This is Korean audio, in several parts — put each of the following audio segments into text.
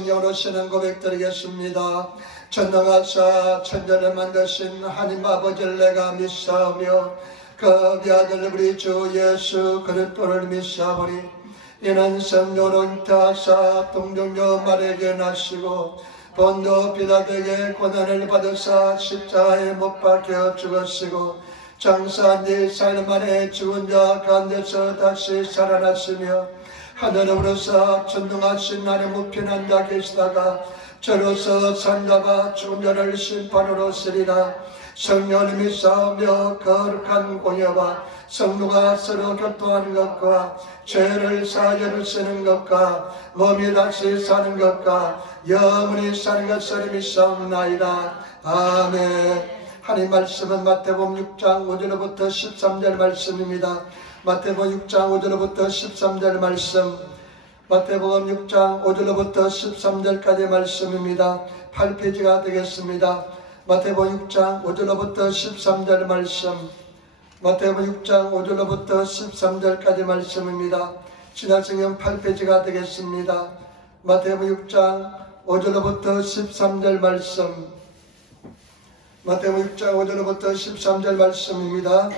성령으로 쓰는 고백드리겠습니다. 전능하사 천지를 만드신 하나님 아버지를 내가 믿사오며 그 아들 우리 주 예수 그리스도를 믿사오니 이는 성령으로 잉태하사 동정녀 마리아에게 나시고 본도 빌라도에게 고난을 받으사 십자가에 못 박혀 죽으시고 장사한 뒤 4일 만에 죽은 자 가운데서 다시 살아났으며 하늘으로서 전능하신 하나님 우편한 자 계시다가 저로서 산자가 죽은 자를 심판으로 쓰리라. 성령을 믿사오며 거룩한 공예와 성도가 서로 교통하는 것과 죄를 사죄를 쓰는 것과 몸이 다시 사는 것과 영원히 사는 것을 믿사옵나이다. 아멘. 하나님 말씀은 마태복음 6장 5절부터 13절 말씀입니다. 마태복음 6장 5절부터 13절 말씀, 마태복음 6장 5절부터 13절까지 말씀입니다. 8페이지가 되겠습니다. 마태복음 6장 5절부터 13절 말씀, 마태복음 6장 5절부터 13절까지 말씀입니다. 신약성경 8페이지가 되겠습니다. 마태복음 6장 5절부터 13절 말씀, 마태복음 6장 5절부터 13절 말씀입니다.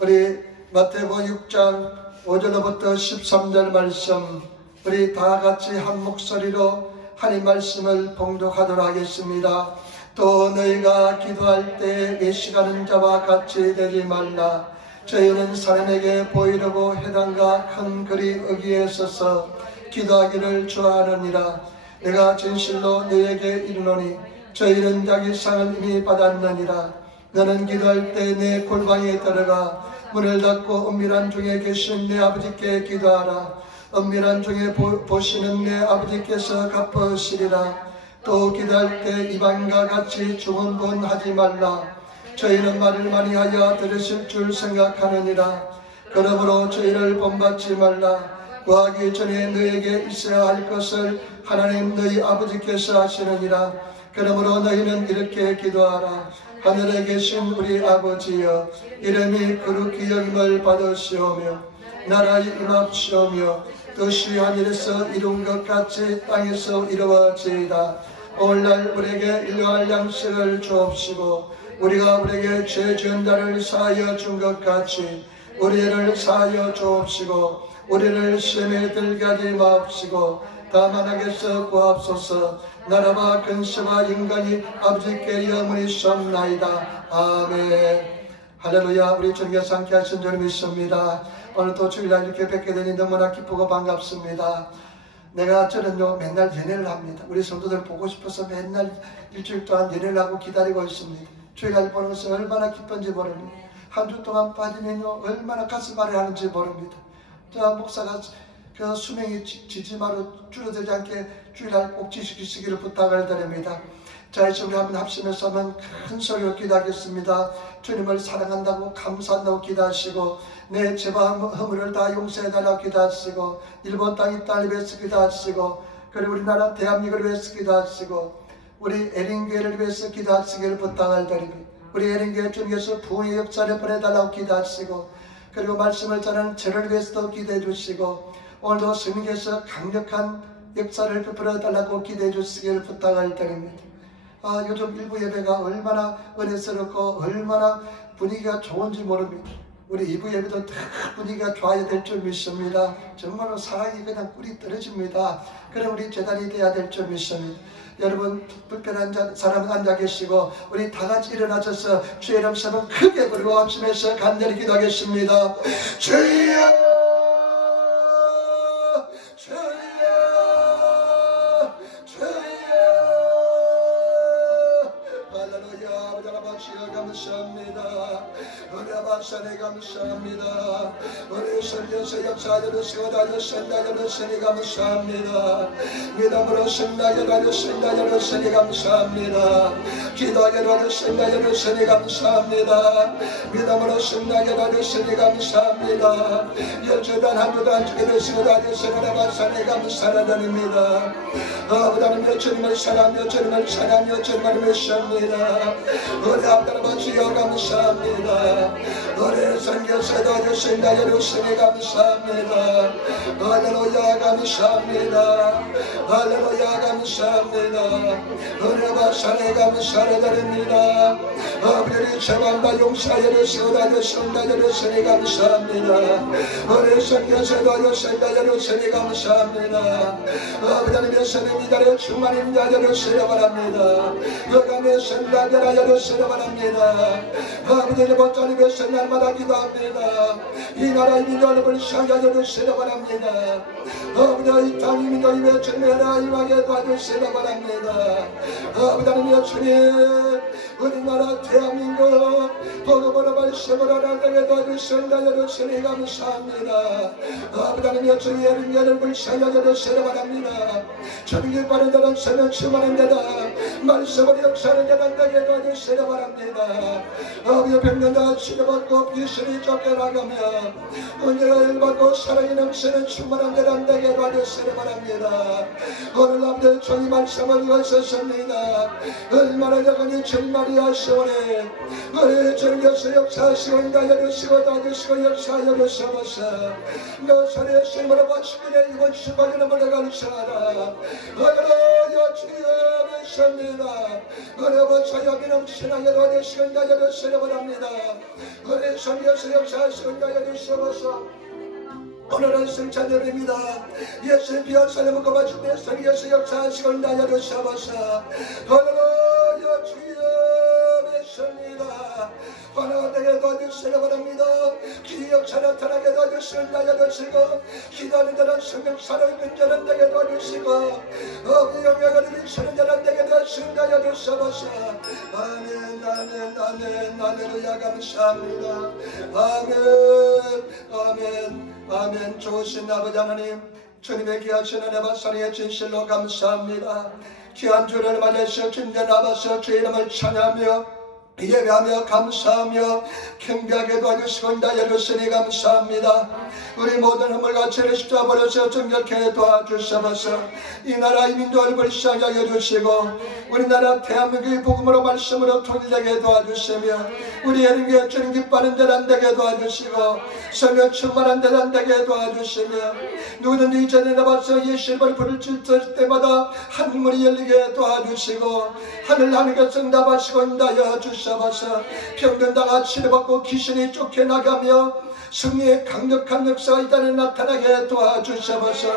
우리 마태복음 6장 5절부터 13절 말씀, 우리 다 같이 한 목소리로 하나님 말씀을 봉독하도록 하겠습니다. 또 너희가 기도할 때 외식하는 자와 같이 되지 말라. 저희는 사람에게 보이려고 회당과 큰 거리 어귀에 서서 기도하기를 좋아하느니라. 내가 진실로 너희에게 이르노니 저희는 자기 상을 이미 받았느니라. 너는 기도할 때 내 골방에 들어가 문을 닫고 은밀한 중에 계신 내 아버지께 기도하라. 은밀한 중에 보시는 내 아버지께서 갚으시리라. 또 기도할 때 이방인과 같이 주문분하지 말라. 저희는 말을 많이 하여 들으실 줄 생각하느니라. 그러므로 저희를 본받지 말라. 구하기 전에 너에게 있어야 할 것을 하나님 너희 아버지께서 하시느니라. 그러므로 너희는 이렇게 기도하라. 하늘에 계신 우리 아버지여, 이름이 거룩히 여김을 받으시오며 나라에 임합시오며 뜻이 하늘에서 이룬 것 같이 땅에서 이루어지이다. 오늘날 우리에게 일용할 양식을 주옵시고 우리가 우리에게 죄 지은 자를 사하여 준 것 같이 우리를 사하여 주옵시고 우리를 시험에 들게 하지 마옵시고 다만 악에서 구하옵소서. 나라와 근세와 인간이 아버지께 영원히 섭나이다. 아멘. 할렐루야. 우리 주님께 함께 하신 줄 믿습니다. 오늘도 주일날 이렇게 뵙게 되니 너무나 기쁘고 반갑습니다. 저는요 맨날 연애를 합니다. 우리 성도들 보고 싶어서 맨날 일주일 동안 연애를 하고 기다리고 있습니다. 주일날 보는 것은 얼마나 기쁜지 모릅니다. 한 주 동안 빠지면요 얼마나 가슴 아래하는지 모릅니다. 목사가 그 수명이 지지마로 줄어들지 않게 주일날 꼭 지키시기를 부탁을 드립니다. 자, 이제 우리 한번 합심해서 한번 큰 소리로 기도하겠습니다. 주님을 사랑한다고 감사한다고 기도하시고 내 죄와 허물을 다 용서해달라고 기도하시고 일본 땅 이 땅을 위해서 기도하시고 그리고 우리나라 대한민국을 위해서 기도하시고 우리 에린교회를 위해서 기도하시기를 부탁을 드립니다. 우리 에린교회 주님께서 부흥의 역사를 보내달라고 기도하시고 그리고 말씀을 전하는 저를 위해서도 기도해 주시고 오늘도 스님께서 강력한 역사를 베풀어달라고 기도해 주시기를 부탁을 드립니다. 요즘 일부 예배가 얼마나 은혜스럽고 얼마나 분위기가 좋은지 모릅니다. 우리 2부 예배도 다 분위기가 좋아야 될 줄 믿습니다. 정말로 사랑이 그냥 꿀이 떨어집니다. 그럼 우리 재단이 돼야 될 줄 믿습니다. 여러분 불편한 사람 앉아 계시고 우리 다 같이 일어나셔서 주의 이름 세번 크게 부르고 합심해서 간절히 기도하겠습니다. 주여 감사합니다. 우리 아바사네 감사합니다. 우리 선교사 역사들을 세워달렸으니 감사합니다. 믿음으로 승리하였으니 감사합니다. 기도하였으니 감사합니다. 믿음으로 승리하였으니 감사합니다. 여주단 한 주도 안 주게 되시고 다녔으니 아바사네 감사드립니다. 아버지 주님을 사랑하며 주님을 믿습니다. 우리 아버지 감사합니다. 우리 선교사 도와주신 나의 주시니 감사합니다. 할렐루야 감사합니다. 할렐루야 감사합니다. 은혜와 사랑에 감사를 드립니다. 아버지 제발다 용서하여 주시고 나주신 나의 주시니 감사합니다. 우리 선교사 도와주신 나의 주시니 감사합니다. 아버지 하나님의 선입니다를 충만인 자를 주시려 바랍니다. 여감의 선자들 하여 주시려 바랍니다. 아버지의 보따리에서 날마다 기도합니다. 이 나라의 민족을 불쌍하게 주시려 바랍니다. 아버지 이 땅이 민족이 외쳐내라 임하게 도와주시려 바랍니다. 아버지 하나님의 주님 우리나라 대한민국 보고보로 말씀을 하나님께 도와주신다 여러분이 감사합니다. 아버지 하나님의 주님의 은혜를 불쌍하게 주시려 바랍니다. 천국에 빠른 자는 서면 충만한 자다 말씀을 역사하는 자는 되게 도와주시려 바랍니다. 아버지 백년자 치료받고 귀신이 쫓겨나가며 은혜가 일받고 사랑이 넘치는 충만한 자는 되게 도와주시려 바랍니다. 오늘 남들 종이 말씀을 이어섰습니다. 얼마나 여건이 정말이 하시오니 우리 주님께서 역사하시고 인도하여주시고 도와주시고 역사하여 주시옵소서. 너 손에 심으로 바치기에 이번 시간에는 물러가는 사라 할렐루야 주여 믿습니다. 우리 사역이 넘치나게 도와주시고 인도하여주시려 바랍니다. 우리 주님께서 역사하시고 인도하여주시옵소서. 오늘은 승찬절입니다. 예수님 비어서는 먹고 마실 때 성령께서 역사하시고 인도하여 주시옵소서. 할렐루야 주여 믿습니다. 하나 되게 도와주시려 바랍니다. 기억차 나타나게 도와주시고 인도하여 주시고 기도하는 자는 성령 살아있는 자는 되게 도와주시고 어부 영역을 미치는 자는 되게 도와주시고 인도하여 주시옵소서. 아멘 아멘 아멘 할렐루야 감사합니다. 아멘 아멘 아멘. 좋으신 아버지 하나님 주님의 귀하신 은혜와 사랑의 진실로 감사합니다. 귀한 주를 맞이하셔 진전 아버서 주의 이름을 찬양하며 예배하며 감사하며 경배하게 도와주시고 인도하여 주시니 감사합니다. 우리 모든 허물과 죄를 십자가 버려서 정결케 도와주시옵소서. 이 나라 이 민족을 불쌍히 하여 주시고 우리나라 대한민국의 복음으로 말씀으로 통일되게 도와주시며 우리 예능에 주님 기뻐하는 데는 되게 도와주시고 성령 충만한 데는 되게 도와주시며 누구든지 전에 나와서 예수님을 부를 때마다 하늘문이 열리게 도와주시고 하늘 하늘께 응답하시고 인도하여 주시옵소서. 병든다가 치료받고 귀신이 쫓겨나가며 승리의 강력한 역사가 이 땅에 나타나게 도와주시옵소서.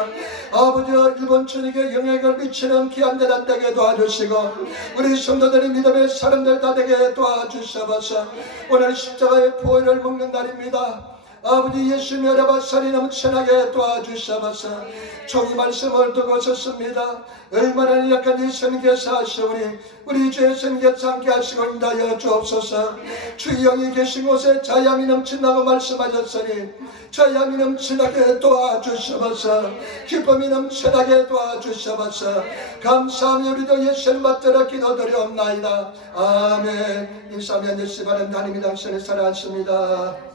아버지 일본 주님께 영향을 미치는 귀한 대단 되게 도와주시고 우리 성도들의 믿음의 사람들 다 되게 도와주시옵소서. 오늘 십자가의 포효를 먹는 날입니다. 아버지 예수님의 은혜와 살이 넘쳐나게 도와주시옵소서. 종이 말씀을 두고 섰습니다. 얼마나 약한 예수님께서 하시오니 우리 주 예수님께서 함께 하시고 인도하여 주옵소서. 주의 영이 계신 곳에 자양이 넘친다고 말씀하셨으니 자양이 넘치나게 도와주시옵소서. 기쁨이 넘쳐나게 도와주시옵소서. 감사하며 우리도 예수님 받들어 기도드리옵나이다. 아멘. 인사하면 예수 바른 하나님이 당신을 사랑하십니다.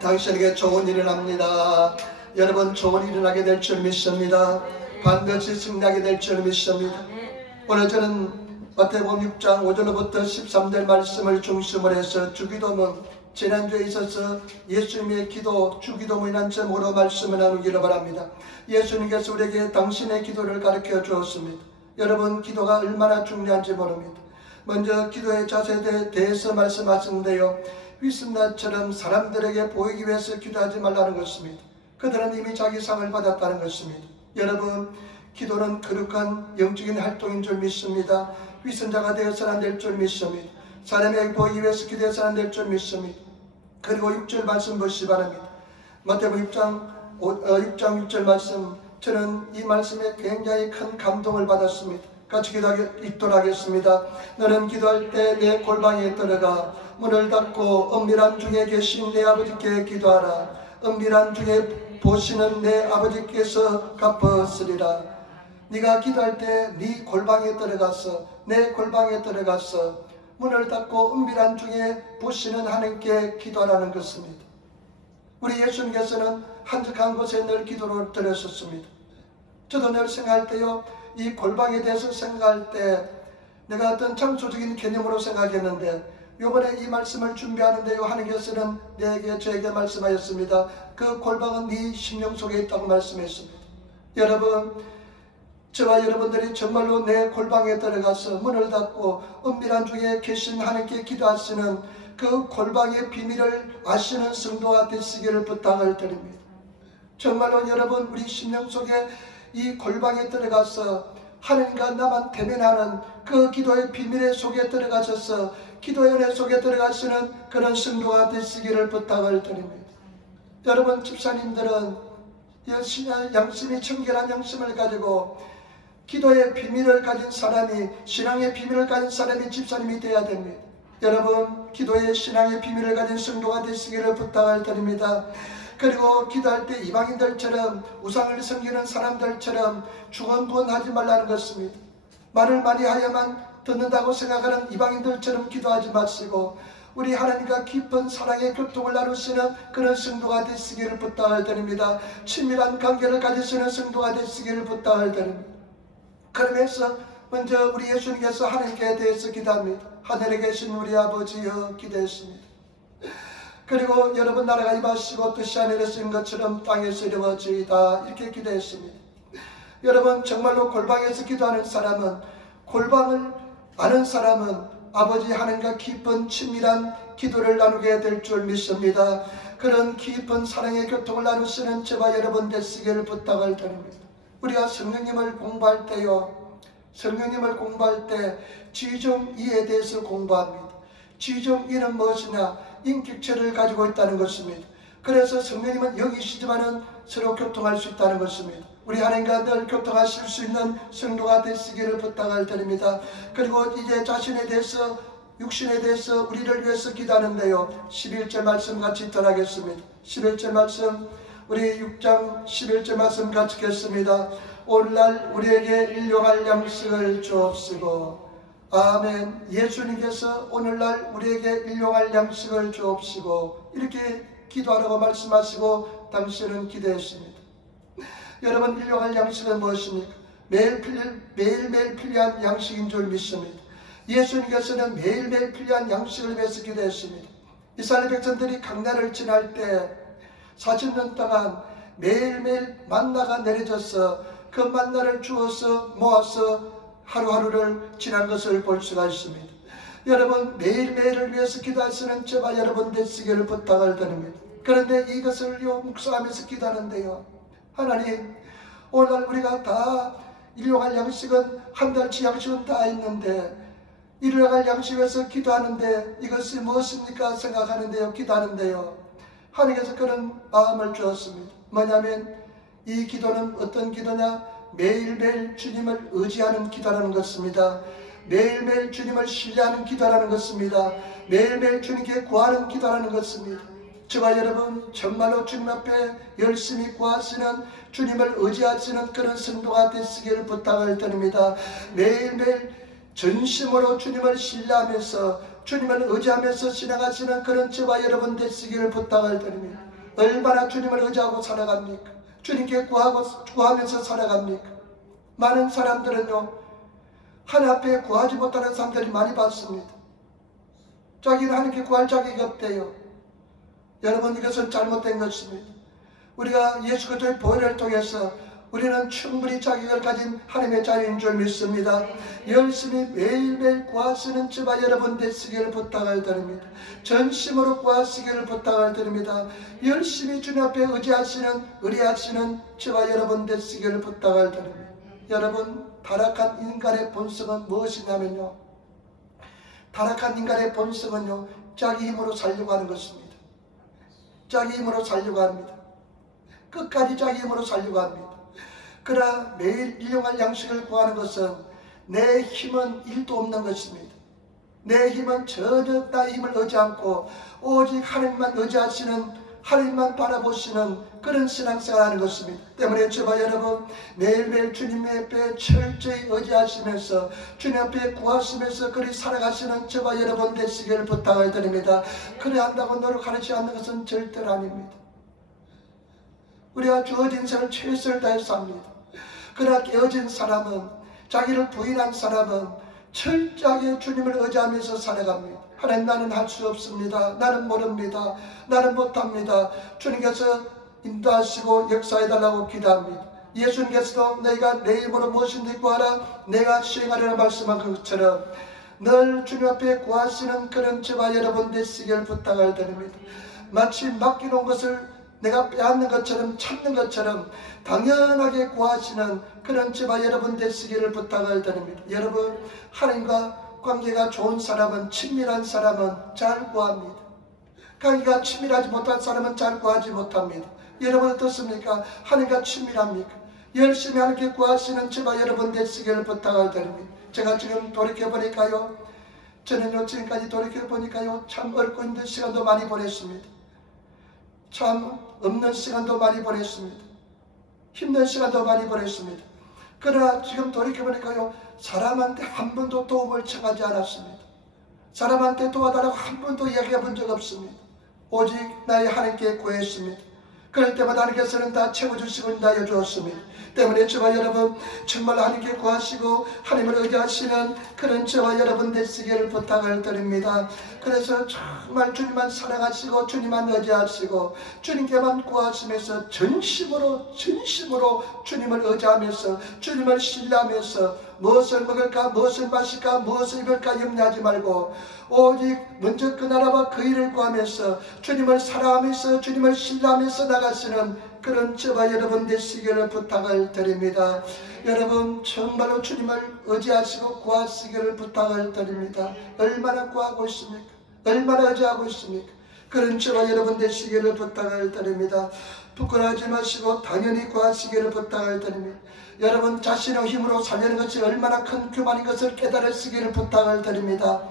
당신에게 좋은 일을 합니다. 여러분 좋은 일을 하게 될 줄 믿습니다. 반드시 승리하게 될 줄 믿습니다. 오늘 저는 마태복음 6장 5절부터 13절 말씀을 중심으로 해서 주기도문 지난주에 있어서 예수님의 기도 주기도문이라는 제목으로 말씀을 나누기를 바랍니다. 예수님께서 우리에게 당신의 기도를 가르쳐 주었습니다. 여러분 기도가 얼마나 중요한지 모릅니다. 먼저 기도의 자세에 대해서 말씀하셨는데요. 위선나처럼 사람들에게 보이기 위해서 기도하지 말라는 것입니다. 그들은 이미 자기 상을 받았다는 것입니다. 여러분 기도는 거룩한 영적인 활동인 줄 믿습니다. 위선자가 되어서는 안 될 줄 믿습니다. 사람에게 보이기 위해서 기도해서는 안 될 줄 믿습니다. 그리고 6절 말씀 보시기 바랍니다. 마태복음 6장 6절 말씀 저는 이 말씀에 굉장히 큰 감동을 받았습니다. 같이 기도하도록 하겠습니다. 너는 기도할 때 내 골방에 들어가 문을 닫고 은밀한 중에 계신 내 아버지께 기도하라. 은밀한 중에 보시는 내 아버지께서 갚으시리라. 네가 기도할 때 네 골방에 들어가서 내 골방에 들어가서 문을 닫고 은밀한 중에 보시는 하나님께 기도하라는 것입니다. 우리 예수님께서는 한적한 곳에 늘 기도를 드렸었습니다. 저도 늘 생각할 때요, 이 골방에 대해서 생각할 때 내가 어떤 창조적인 개념으로 생각했는데 요번에 이 말씀을 준비하는데요, 하나님께서는 내게 저에게 말씀하였습니다. 그 골방은 네 심령 속에 있다고 말씀했습니다. 여러분, 저와 여러분들이 정말로 내 골방에 들어가서 문을 닫고 은밀한 중에 계신 하나님께 기도하시는 그 골방의 비밀을 아시는 성도가 되시기를 부탁을 드립니다. 정말로 여러분, 우리 심령 속에 이 골방에 들어가서 하나님과 나만 대면하는 그 기도의 비밀의 속에 들어가셔서 기도의 은혜 속에 들어가시는 그런 성도가 되시기를 부탁을 드립니다. 여러분, 집사님들은 양심이 청결한 양심을 가지고 기도의 비밀을 가진 사람이, 신앙의 비밀을 가진 사람이 집사님이 되어야 됩니다. 여러분, 기도의 신앙의 비밀을 가진 성도가 되시기를 부탁을 드립니다. 그리고 기도할 때 이방인들처럼, 우상을 섬기는 사람들처럼 중언부언하지 말라는 것입니다. 말을 많이 하야만 듣는다고 생각하는 이방인들처럼 기도하지 마시고 우리 하나님과 깊은 사랑의 교통을 나누시는 그런 성도가 되시기를 부탁을 드립니다. 친밀한 관계를 가지시는 성도가 되시기를 부탁을 드립니다. 그러면서 먼저 우리 예수님께서 하나님께 대해서 기도합니다. 하늘에 계신 우리 아버지여 기도했습니다. 그리고 여러분, 나라가 임하시고 뜻이 하늘에서 인 것처럼 땅에서 이루어지이다, 이렇게 기도했습니다. 여러분, 정말로 골방에서 기도하는 사람은, 골방을 아는 사람은 아버지 하나님과 깊은 친밀한 기도를 나누게 될 줄 믿습니다. 그런 깊은 사랑의 교통을 나누시는 저와 여러분 되시기를 부탁을 드립니다. 우리가 성령님을 공부할 때요, 성령님을 공부할 때 지정이에 대해서 공부합니다. 지정이는 무엇이냐? 인격체를 가지고 있다는 것입니다. 그래서 성령님은 영이시지만은 서로 교통할 수 있다는 것입니다. 우리 하나님과 늘 교통하실 수 있는 성도가 되시기를 부탁을 드립니다. 그리고 이제 자신에 대해서, 육신에 대해서 우리를 위해서 기도하는데요, 11절 말씀 같이 전하겠습니다. 11절 말씀, 우리 6장 11절 말씀 같이 읽겠습니다. 오늘날 우리에게 일용할 양식을 주옵시고. 아멘. 예수님께서 오늘날 우리에게 일용할 양식을 주옵시고, 이렇게 기도하라고 말씀하시고 당신은 기도했습니다. 여러분, 일용할 양식은 무엇입니까? 매일매일 필요한 양식인 줄 믿습니다. 예수님께서는 매일매일 필요한 양식을 위해서 기도했습니다. 이스라엘 백성들이 강나를 지날 때 40년 동안 매일매일 만나가 내려져서 그 만나를 주어서 모아서 하루하루를 지난 것을 볼 수가 있습니다. 여러분, 매일매일을 위해서 기도하시는 저와 여러분 되시기를 부탁을 드립니다. 그런데 이것을 묵상하면서 기도하는데요, 하나님, 오늘 우리가 다 일용할 양식은, 한 달치 양식은 다 있는데 일용할 양식에서 기도하는데 이것이 무엇입니까 생각하는데요, 기도하는데요, 하나님께서 그런 마음을 주었습니다. 뭐냐면 이 기도는 어떤 기도냐? 매일매일 주님을 의지하는 기도라는 것입니다. 매일매일 주님을 신뢰하는 기도라는 것입니다. 매일매일 주님께 구하는 기도라는 것입니다. 저와 여러분, 정말로 주님 앞에 열심히 구하시는, 주님을 의지하시는 그런 성도가 되시기를 부탁을 드립니다. 매일매일 전심으로 주님을 신뢰하면서, 주님을 의지하면서 지나가시는 그런 저와 여러분 되시기를 부탁을 드립니다. 얼마나 주님을 의지하고 살아갑니까? 주님께 구하면서 살아갑니까? 많은 사람들은요, 하나님 앞에 구하지 못하는 사람들이 많이 봤습니다. 자기는 하나님께 구할 자격이 없대요. 여러분, 이것은 잘못된 것입니다. 우리가 예수 그리스도의 보혈을 통해서 우리는 충분히 자격을 가진 하나님의 자녀인 줄 믿습니다. 열심히 매일매일 구하시는 저와 여러분 되시기를 부탁을 드립니다. 전심으로 구하시기를 부탁을 드립니다. 열심히 주님 앞에 의뢰하시는 저와 여러분 되시기를 부탁을 드립니다. 여러분, 타락한 인간의 본성은 무엇이냐면요, 타락한 인간의 본성은요, 자기 힘으로 살려고 하는 것입니다. 자기 힘으로 살려고 합니다. 끝까지 자기 힘으로 살려고 합니다. 그러나 매일 일용할 양식을 구하는 것은 내 힘은 1도 없는 것입니다. 내 힘은 전혀 나의 힘을 의지 않고 오직 하나님만 의지하시는, 하나님만 바라보시는 그런 신앙생활을 하는 것입니다. 때문에 저와 여러분, 매일매일 주님 앞에 철저히 의지하시면서 주님 앞에 구하시면서 그리 살아가시는 저와 여러분 되시기를 부탁을 드립니다. 그래 한다고 노력하지 않는 것은 절대로 아닙니다. 우리가 주어진 인생을 최선을 다해서 삽니다. 그러나 깨어진 사람은, 자기를 부인한 사람은 철저하게 주님을 의지하면서 살아갑니다. 하나님, 나는 할 수 없습니다. 나는 모릅니다. 나는 못합니다. 주님께서 인도하시고 역사해달라고 기도합니다. 예수님께서도 너희가 내 이름으로 무엇인지 구하라 내가 시행하리라 말씀한 것처럼 늘 주님 앞에 구하시는 그런 저와 여러분 되시길 부탁을 드립니다. 마치 맡겨놓은 것을 내가 빼앗는 것처럼 찾는 것처럼 당연하게 구하시는 그런 저와 여러분 되시기를 부탁을 드립니다. 여러분, 하나님과 관계가 좋은 사람은, 친밀한 사람은 잘 구합니다. 관계가 친밀하지 못한 사람은 잘 구하지 못합니다. 여러분 어떻습니까? 하나님과 친밀합니까? 열심히 하나님께 구하시는 저와 여러분 되시기를 부탁을 드립니다. 제가 지금 돌이켜보니까요, 저는요 지금까지 돌이켜보니까요 참 어렵고 힘든 시간도 많이 보냈습니다. 참 없는 시간도 많이 보냈습니다. 힘든 시간도 많이 보냈습니다. 그러나 지금 돌이켜보니까요, 사람한테 한 번도 도움을 청하지 않았습니다. 사람한테 도와달라고 한 번도 이야기해 본 적 없습니다. 오직 나의 하나님께 구했습니다. 그럴 때마다 하나님께서는 다 채워주시고 인도하여 주었습니다. 때문에 저와 여러분 정말 하나님께 구하시고 하나님을 의지하시는 그런 저와 여러분 되시기를 부탁을 드립니다. 그래서 정말 주님만 사랑하시고 주님만 의지하시고 주님께만 구하시면서 전심으로 주님을 의지하면서 주님을 신뢰하면서 무엇을 먹을까 무엇을 마실까 무엇을 입을까 염려하지 말고 오직 먼저 그 나라와 그 일을 구하면서 주님을 사랑하면서 주님을 신뢰하면서 나가시는 그런 저와 여러분 되시기를 부탁을 드립니다. 여러분 정말로 주님을 의지하시고 구하시기를 부탁을 드립니다. 얼마나 구하고 있습니까? 얼마나 의지하고 있습니까? 그런 저와 여러분 되시기를 부탁을 드립니다. 부끄러워하지 마시고 당연히 구하시기를 부탁을 드립니다. 여러분 자신의 힘으로 살려는 것이 얼마나 큰 교만인 것을 깨달으시기를 부탁을 드립니다.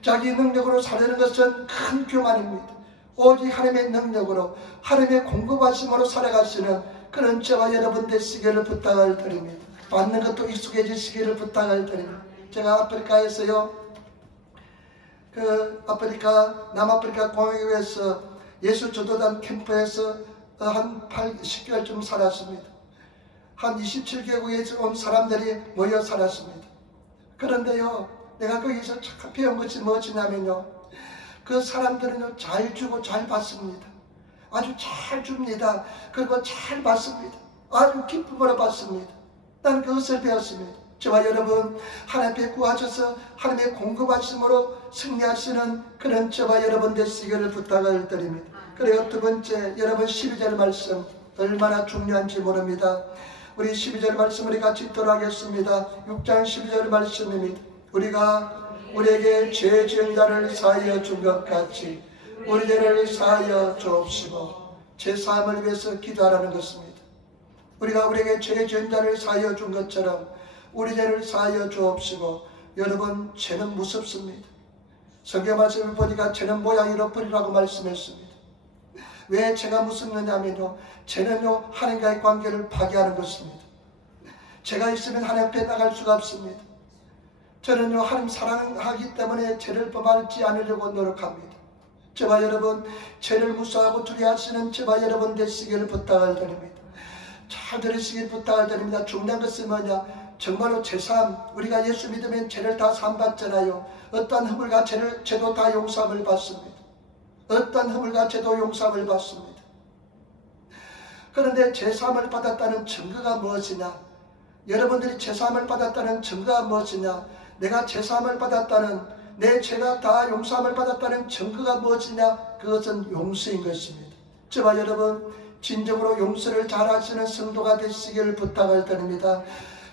자기 능력으로 살려는 것은 큰 교만입니다. 오직 하나님의 능력으로 하나님의 공급하심으로 살아가시는 그런 저와 여러분 되시기를 부탁을 드립니다. 받는 것도 익숙해지시기를 부탁을 드립니다. 제가 아프리카에서요, 아프리카 남아프리카 공화국에서 예수 전도단 캠프에서 한 10개월쯤 살았습니다. 한 27개국에서 온 사람들이 모여 살았습니다. 그런데요, 내가 거기서 참 배운 것이 무엇이냐면요, 그 사람들은요 잘 주고 잘 받습니다. 아주 잘 줍니다. 그리고 잘 받습니다. 아주 기쁨으로 받습니다. 난 그것을 배웠습니다. 저와 여러분 하나님께 구하셔서 하나님의 공급하심으로 승리하시는 그런 저와 여러분 되시기를 부탁을 드립니다. 그리고 두 번째, 여러분 12절 말씀 얼마나 중요한지 모릅니다. 우리 12절 말씀 우리 같이 읽도록 하겠습니다. 6장 12절 말씀입니다. 우리가 우리에게 죄 지은 자를 사하여 준 것 같이 우리 죄를 사하여 주옵시고, 죄 사함을 위해서 기도하라는 것입니다. 우리가 우리에게 죄 지은 자를 사하여 준 것처럼 우리 죄를 사하여 주옵시고. 여러분 죄는 무섭습니다. 성경 말씀을 보니까 죄는 모양이로 버리라고 말씀했습니다. 왜 죄가 무섭느냐면요, 죄는요 하나님과의 관계를 파괴하는 것입니다. 죄가 있으면 하나님 앞에 나갈 수가 없습니다. 저는요 하나님 사랑하기 때문에 죄를 범하지 않으려고 노력합니다. 저와 여러분 죄를 무서워하고 두려워하시는 저와 여러분 되시기를 부탁을 드립니다. 잘 들으시길 부탁을 드립니다. 중요한 것은 뭐냐, 정말로 죄사함, 우리가 예수 믿으면 죄를 다 사함받잖아요. 어떤 허물과 죄도 다 용서함을 받습니다. 어떤 허물과 죄도 용서함을 받습니다. 그런데 죄사함을 받았다는 증거가 무엇이냐, 여러분들이 죄사함을 받았다는 증거가 무엇이냐, 내가 죄사함을 받았다는, 내 죄가 다 용서함을 받았다는 증거가 무엇이냐, 그것은 용서인 것입니다. 저와 여러분 진정으로 용서를 잘 하시는 성도가 되시기를 부탁을 드립니다.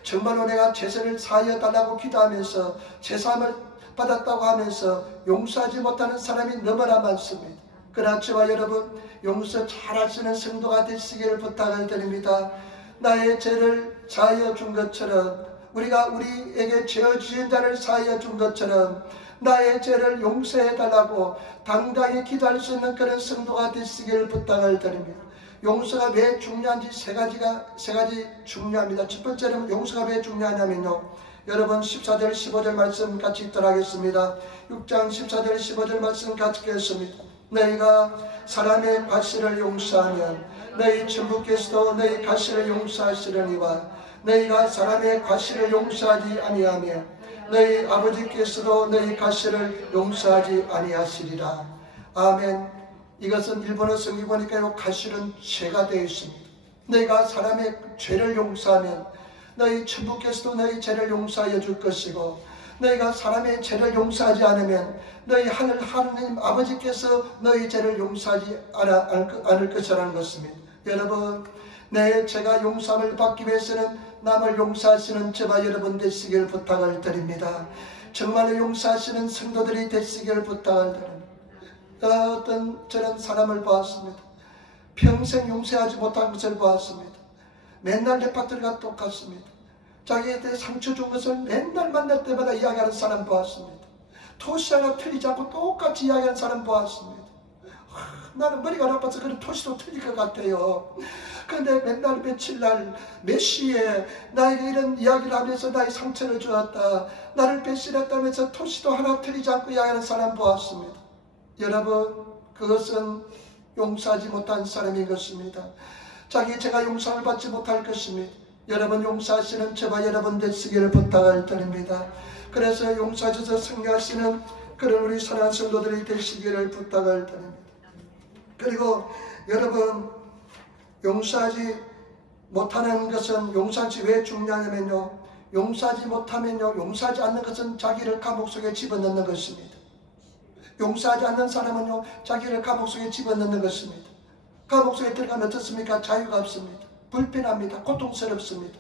정말로 내가 죄를 사하여 달라고 기도하면서 죄사함을 받았다고 하면서 용서하지 못하는 사람이 너무나 많습니다. 그러나 저와 여러분 용서 잘 하시는 성도가 되시기를 부탁을 드립니다. 나의 죄를 사하여 준 것처럼, 우리가 우리에게 죄 지은 자를 사하여 준 것처럼 나의 죄를 용서해 달라고 당당히 기도할 수 있는 그런 성도가 되시기를 부탁을 드립니다. 용서가 왜 중요한지 세 가지 중요합니다. 첫 번째는 용서가 왜 중요하냐면요, 여러분 14절 15절 말씀 같이 읽도록 하겠습니다. 6장 14절 15절 말씀 같이 읽겠습니다. 너희가 사람의 과실을 용서하면 너희 천부께서도 너희 과실을 용서하시려니와 너희가 사람의 과실을 용서하지 아니하며 너희 아버지께서도 너희 가시를 용서하지 아니하시리라. 아멘. 이것은 일본어 성경 보니까요, 가시는 죄가 되어 있습니다. 너희가 사람의 죄를 용서하면 너희 천부께서도 너희 죄를 용서하여 줄 것이고, 너희가 사람의 죄를 용서하지 않으면 너희 하느님 아버지께서 너희 죄를 용서하지 않을 것이라는 것입니다. 여러분, 내 죄가 용서함을 받기 위해서는 남을 용서하시는 저와 여러분 되시길 부탁을 드립니다. 정말로 용서하시는 성도들이 되시길 부탁을 드립니다. 어떤 저는 사람을 보았습니다. 평생 용서하지 못한 것을 보았습니다. 맨날 내 파트너가 똑같습니다. 자기한테 상처 준 것을 맨날 만날 때마다 이야기하는 사람 보았습니다. 토시 하나 틀리지 않고 똑같이 이야기하는 사람 보았습니다. 나는 머리가 나빠서 그런 토시도 틀릴 것 같아요. 그런데 맨날 며칠날 몇 시에 나에게 이런 이야기를 하면서 나의 상처를 주었다, 나를 배신했다면서 토시도 하나 틀리지 않고 이야기하는 사람 보았습니다. 여러분, 그것은 용서하지 못한 사람인 것입니다. 자기 죄가 용서를 받지 못할 것입니다. 여러분, 용서하시는 저와 여러분 되시기를 부탁을 드립니다. 그래서 용서하셔서 승리하시는 그런 우리 사랑하는 성도들이 되시기를 부탁을 드립니다. 그리고 여러분, 용서하지 못하는 것은, 용서하지 왜 중요하냐면요, 용서하지 못하면요, 용서하지 않는 것은 자기를 감옥 속에 집어넣는 것입니다. 용서하지 않는 사람은요, 자기를 감옥 속에 집어넣는 것입니다. 감옥 속에 들어가면 어떻습니까? 자유가 없습니다. 불편합니다. 고통스럽습니다.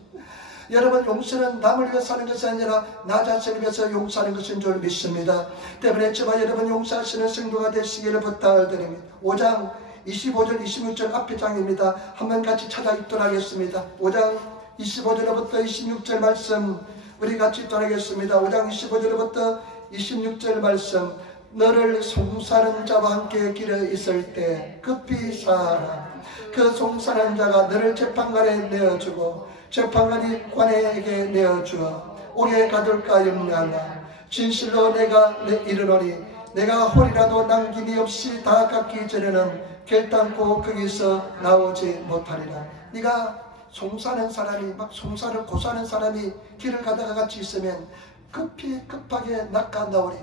여러분, 용서는 남을 위해서 하는 것이 아니라 나 자신을 위해서 용서하는 것인 줄 믿습니다. 때문에 저와 여러분 용서하시는 성도가 되시기를 부탁을 드립니다. 5장 25절 26절 앞에 장입니다. 한번 같이 찾아 읽도록 하겠습니다. 5장 25절부터 26절 말씀 우리 같이 읽도록 하겠습니다. 5장 25절부터 26절 말씀. 너를 송사하는 자와 함께 길에 있을 때 급히 사하라. 그 송사하는 자가 너를 재판관에 내어주고 재판관이 관에게 내어주어 옥에 가둘까 염려하나. 진실로 내가 이르노니 내가 홀이라도 남김이 없이 다 갚기 전에는 결단코 거기서 나오지 못하리라. 네가 송사하는 사람이, 막 송사를 고소하는 사람이 길을 가다가 같이 있으면 급하게 낚아 나오리.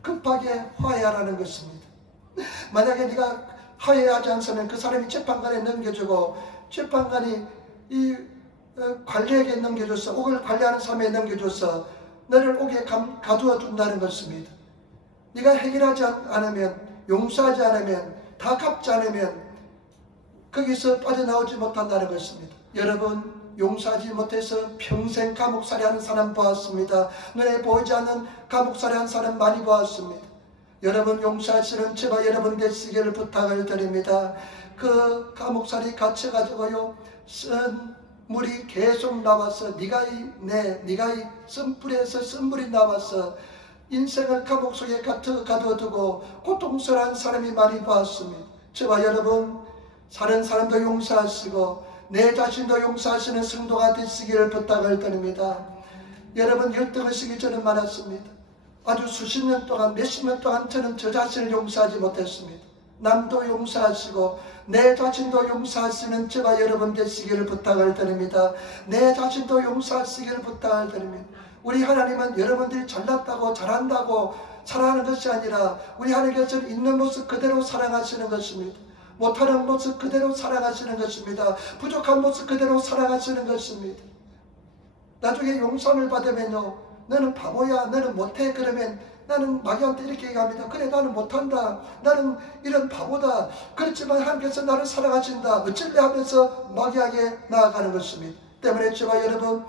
급하게 화해하라는 것입니다. 만약에 네가 화해하지 않으면 그 사람이 재판관에 넘겨주고 재판관이 이 관리에게 넘겨줘서, 옥을 관리하는 사람에게 넘겨줘서 너를 옥에 가두어 둔다는 것입니다. 네가 해결하지 않으면, 용서하지 않으면, 다 갚지 않으면 거기서 빠져나오지 못한다는 것입니다. 여러분, 용서하지 못해서 평생 감옥살이 하는 사람 보았습니다. 눈에 보이지 않는 감옥살이 하는 사람 많이 보았습니다. 여러분, 용서하시는 저와 여러분 되시기를 부탁을 드립니다. 그 감옥살이 갇혀가지고요, 쓴 물이 계속 나와서 네가 이 쓴불에서 쓴물이 나와서 인생을 감옥 속에 가두어두고 고통스러운 사람이 많이 보았습니다. 저와 여러분, 사는 사람도 용서하시고 내 자신도 용서하시는 성도가 되시기를 부탁을 드립니다. 여러분, 열등의식이 저는 많았습니다. 아주 수십 년 동안, 몇십 년 동안 저는 저 자신을 용서하지 못했습니다. 남도 용서하시고 내 자신도 용서하시는 저와 여러분 되시기를 부탁을 드립니다. 내 자신도 용서하시기를 부탁을 드립니다. 우리 하나님은 여러분들이 잘났다고 잘한다고 사랑하는 것이 아니라 우리 하나님께서는 있는 모습 그대로 사랑하시는 것입니다. 못하는 모습 그대로 사랑하시는 것입니다. 부족한 모습 그대로 사랑하시는 것입니다. 나중에 용서를 받으면요, 너는 바보야, 너는 못해, 그러면 나는 마귀한테 이렇게 얘기합니다. 그래, 나는 못한다, 나는 이런 바보다. 그렇지만 하나님께서 나를 사랑하신다, 어쩔래 하면서 마귀에게 나아가는 것입니다. 때문에 저와 여러분,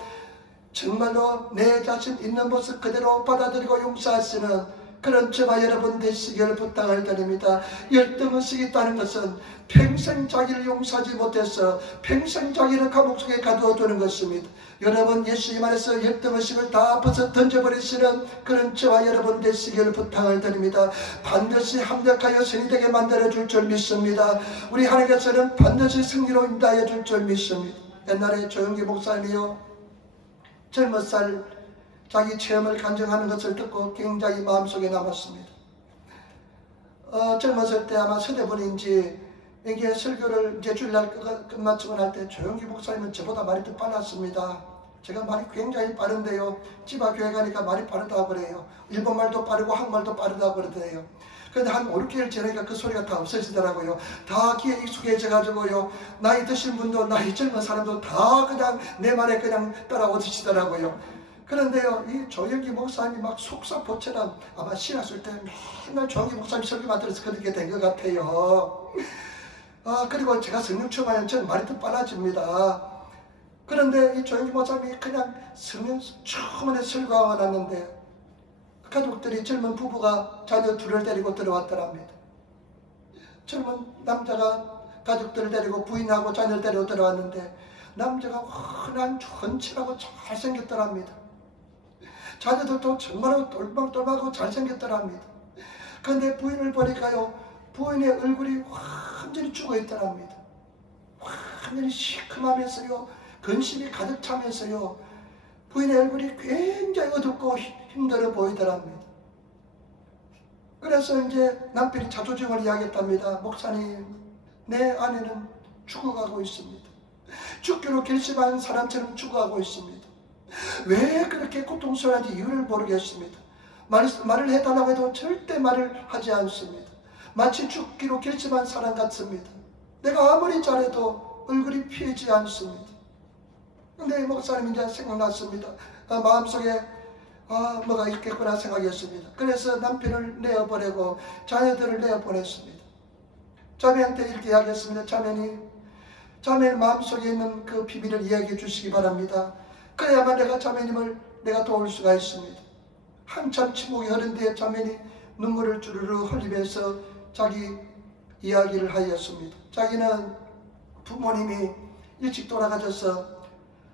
정말로 내 자신 있는 모습 그대로 받아들이고 용서하시는 그런 저와 여러분 되시기를 부탁을 드립니다. 열등의식이 있다는 것은 평생 자기를 용서하지 못해서 평생 자기를 감옥 속에 가두어두는 것입니다. 여러분, 예수님 안에서 열등의식을 다 벗어 던져버리시는 그런 저와 여러분 되시기를 부탁을 드립니다. 반드시 합력하여 승리 되게 만들어줄 줄 믿습니다. 우리 하나님께서는 반드시 승리로 인도하여 줄 줄 믿습니다. 옛날에 조영기 목사님이요, 젊은 살 자기 체험을 간증하는 것을 듣고 굉장히 마음속에 남았습니다. 젊었을 때 아마 서대분인지 이게 설교를 이제 주일날 끝마치고 날 때 조영기 목사님은 저보다 말이 더 빨랐습니다. 제가 말이 굉장히 빠른데요. 지바 교회 가니까 말이 빠르다고 그래요. 일본말도 빠르고 한국말도 빠르다고 그러더래요. 그런데 한 5, 6개월 지나니까 그 소리가 다 없어지더라고요. 다 귀에 익숙해져가지고요. 나이 드신 분도 나이 젊은 사람도 다 그냥 내 말에 그냥 따라오시더라고요. 그런데요, 이 조영기 목사님이 막 속사포처럼 아마 신학술 때 맨날 조영기 목사님 설교만 들어서 그렇게 된 것 같아요. 그리고 제가 성령 처음 하면 저는 말이 더 빨라집니다. 그런데 이 조영기 목사님이 그냥 성령 처음에 설교하고 났는데 가족들이 젊은 부부가 자녀 둘을 데리고 들어왔더랍니다. 젊은 남자가 가족들을 데리고 부인하고 자녀를 데리고 들어왔는데 남자가 흔한 훤칠하고 잘생겼더랍니다. 자녀들도 정말 똘망똘망하고 잘생겼더랍니다. 그런데 부인을 보니까요, 부인의 얼굴이 완전히 죽어있더랍니다. 완전히 시큼하면서요, 근심이 가득 차면서요, 부인의 얼굴이 굉장히 어둡고 힘들어 보이더랍니다. 그래서 이제 남편이 자초지종을 이야기했답니다. 목사님, 내 아내는 죽어가고 있습니다. 죽기로 결심한 사람처럼 죽어가고 있습니다. 왜 그렇게 고통스러운지 이유를 모르겠습니다. 말을 해달라고 해도 절대 말을 하지 않습니다. 마치 죽기로 결심한 사람 같습니다. 내가 아무리 잘해도 얼굴이 피하지 않습니다. 근데 목사님 이제 생각났습니다. 마음속에 뭐가 있겠구나 생각했습니다. 그래서 남편을 내어보내고 자녀들을 내어보냈습니다. 자매한테 이렇게 이야기했습니다. 자매의 마음속에 있는 그 비밀을 이야기해 주시기 바랍니다. 그래야만 내가 도울 수가 있습니다. 한참 침묵이 흐른 뒤에 자매니 눈물을 주르르 흘리면서 자기 이야기를 하였습니다. 자기는 부모님이 일찍 돌아가셔서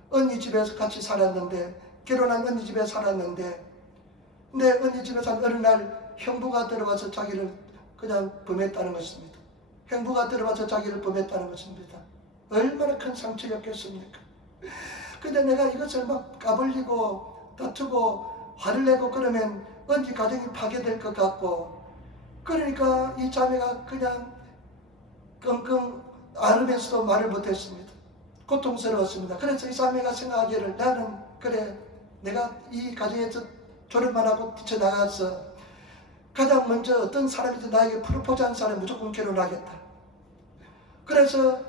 언니 집에서 같이 살았는데, 결혼한 언니 집에 살았는데, 근데 언니 집에 산 어느 날 형부가 들어와서 자기를 그냥 범했다는 것입니다. 형부가 들어와서 자기를 범했다는 것입니다. 얼마나 큰 상처였겠습니까? 근데 내가 이것을 막 까불리고 다투고 화를 내고 그러면 언니 가정이 파괴될 것 같고, 그러니까 이 자매가 그냥 끙끙 앓으면서도 말을 못했습니다. 고통스러웠습니다. 그래서 이 자매가 생각하기를, 나는 그래, 내가 이 가정에서 졸업만 하고 뛰쳐나가서 가장 먼저 어떤 사람이든 나에게 프로포즈한 사람 무조건 결혼하겠다. 그래서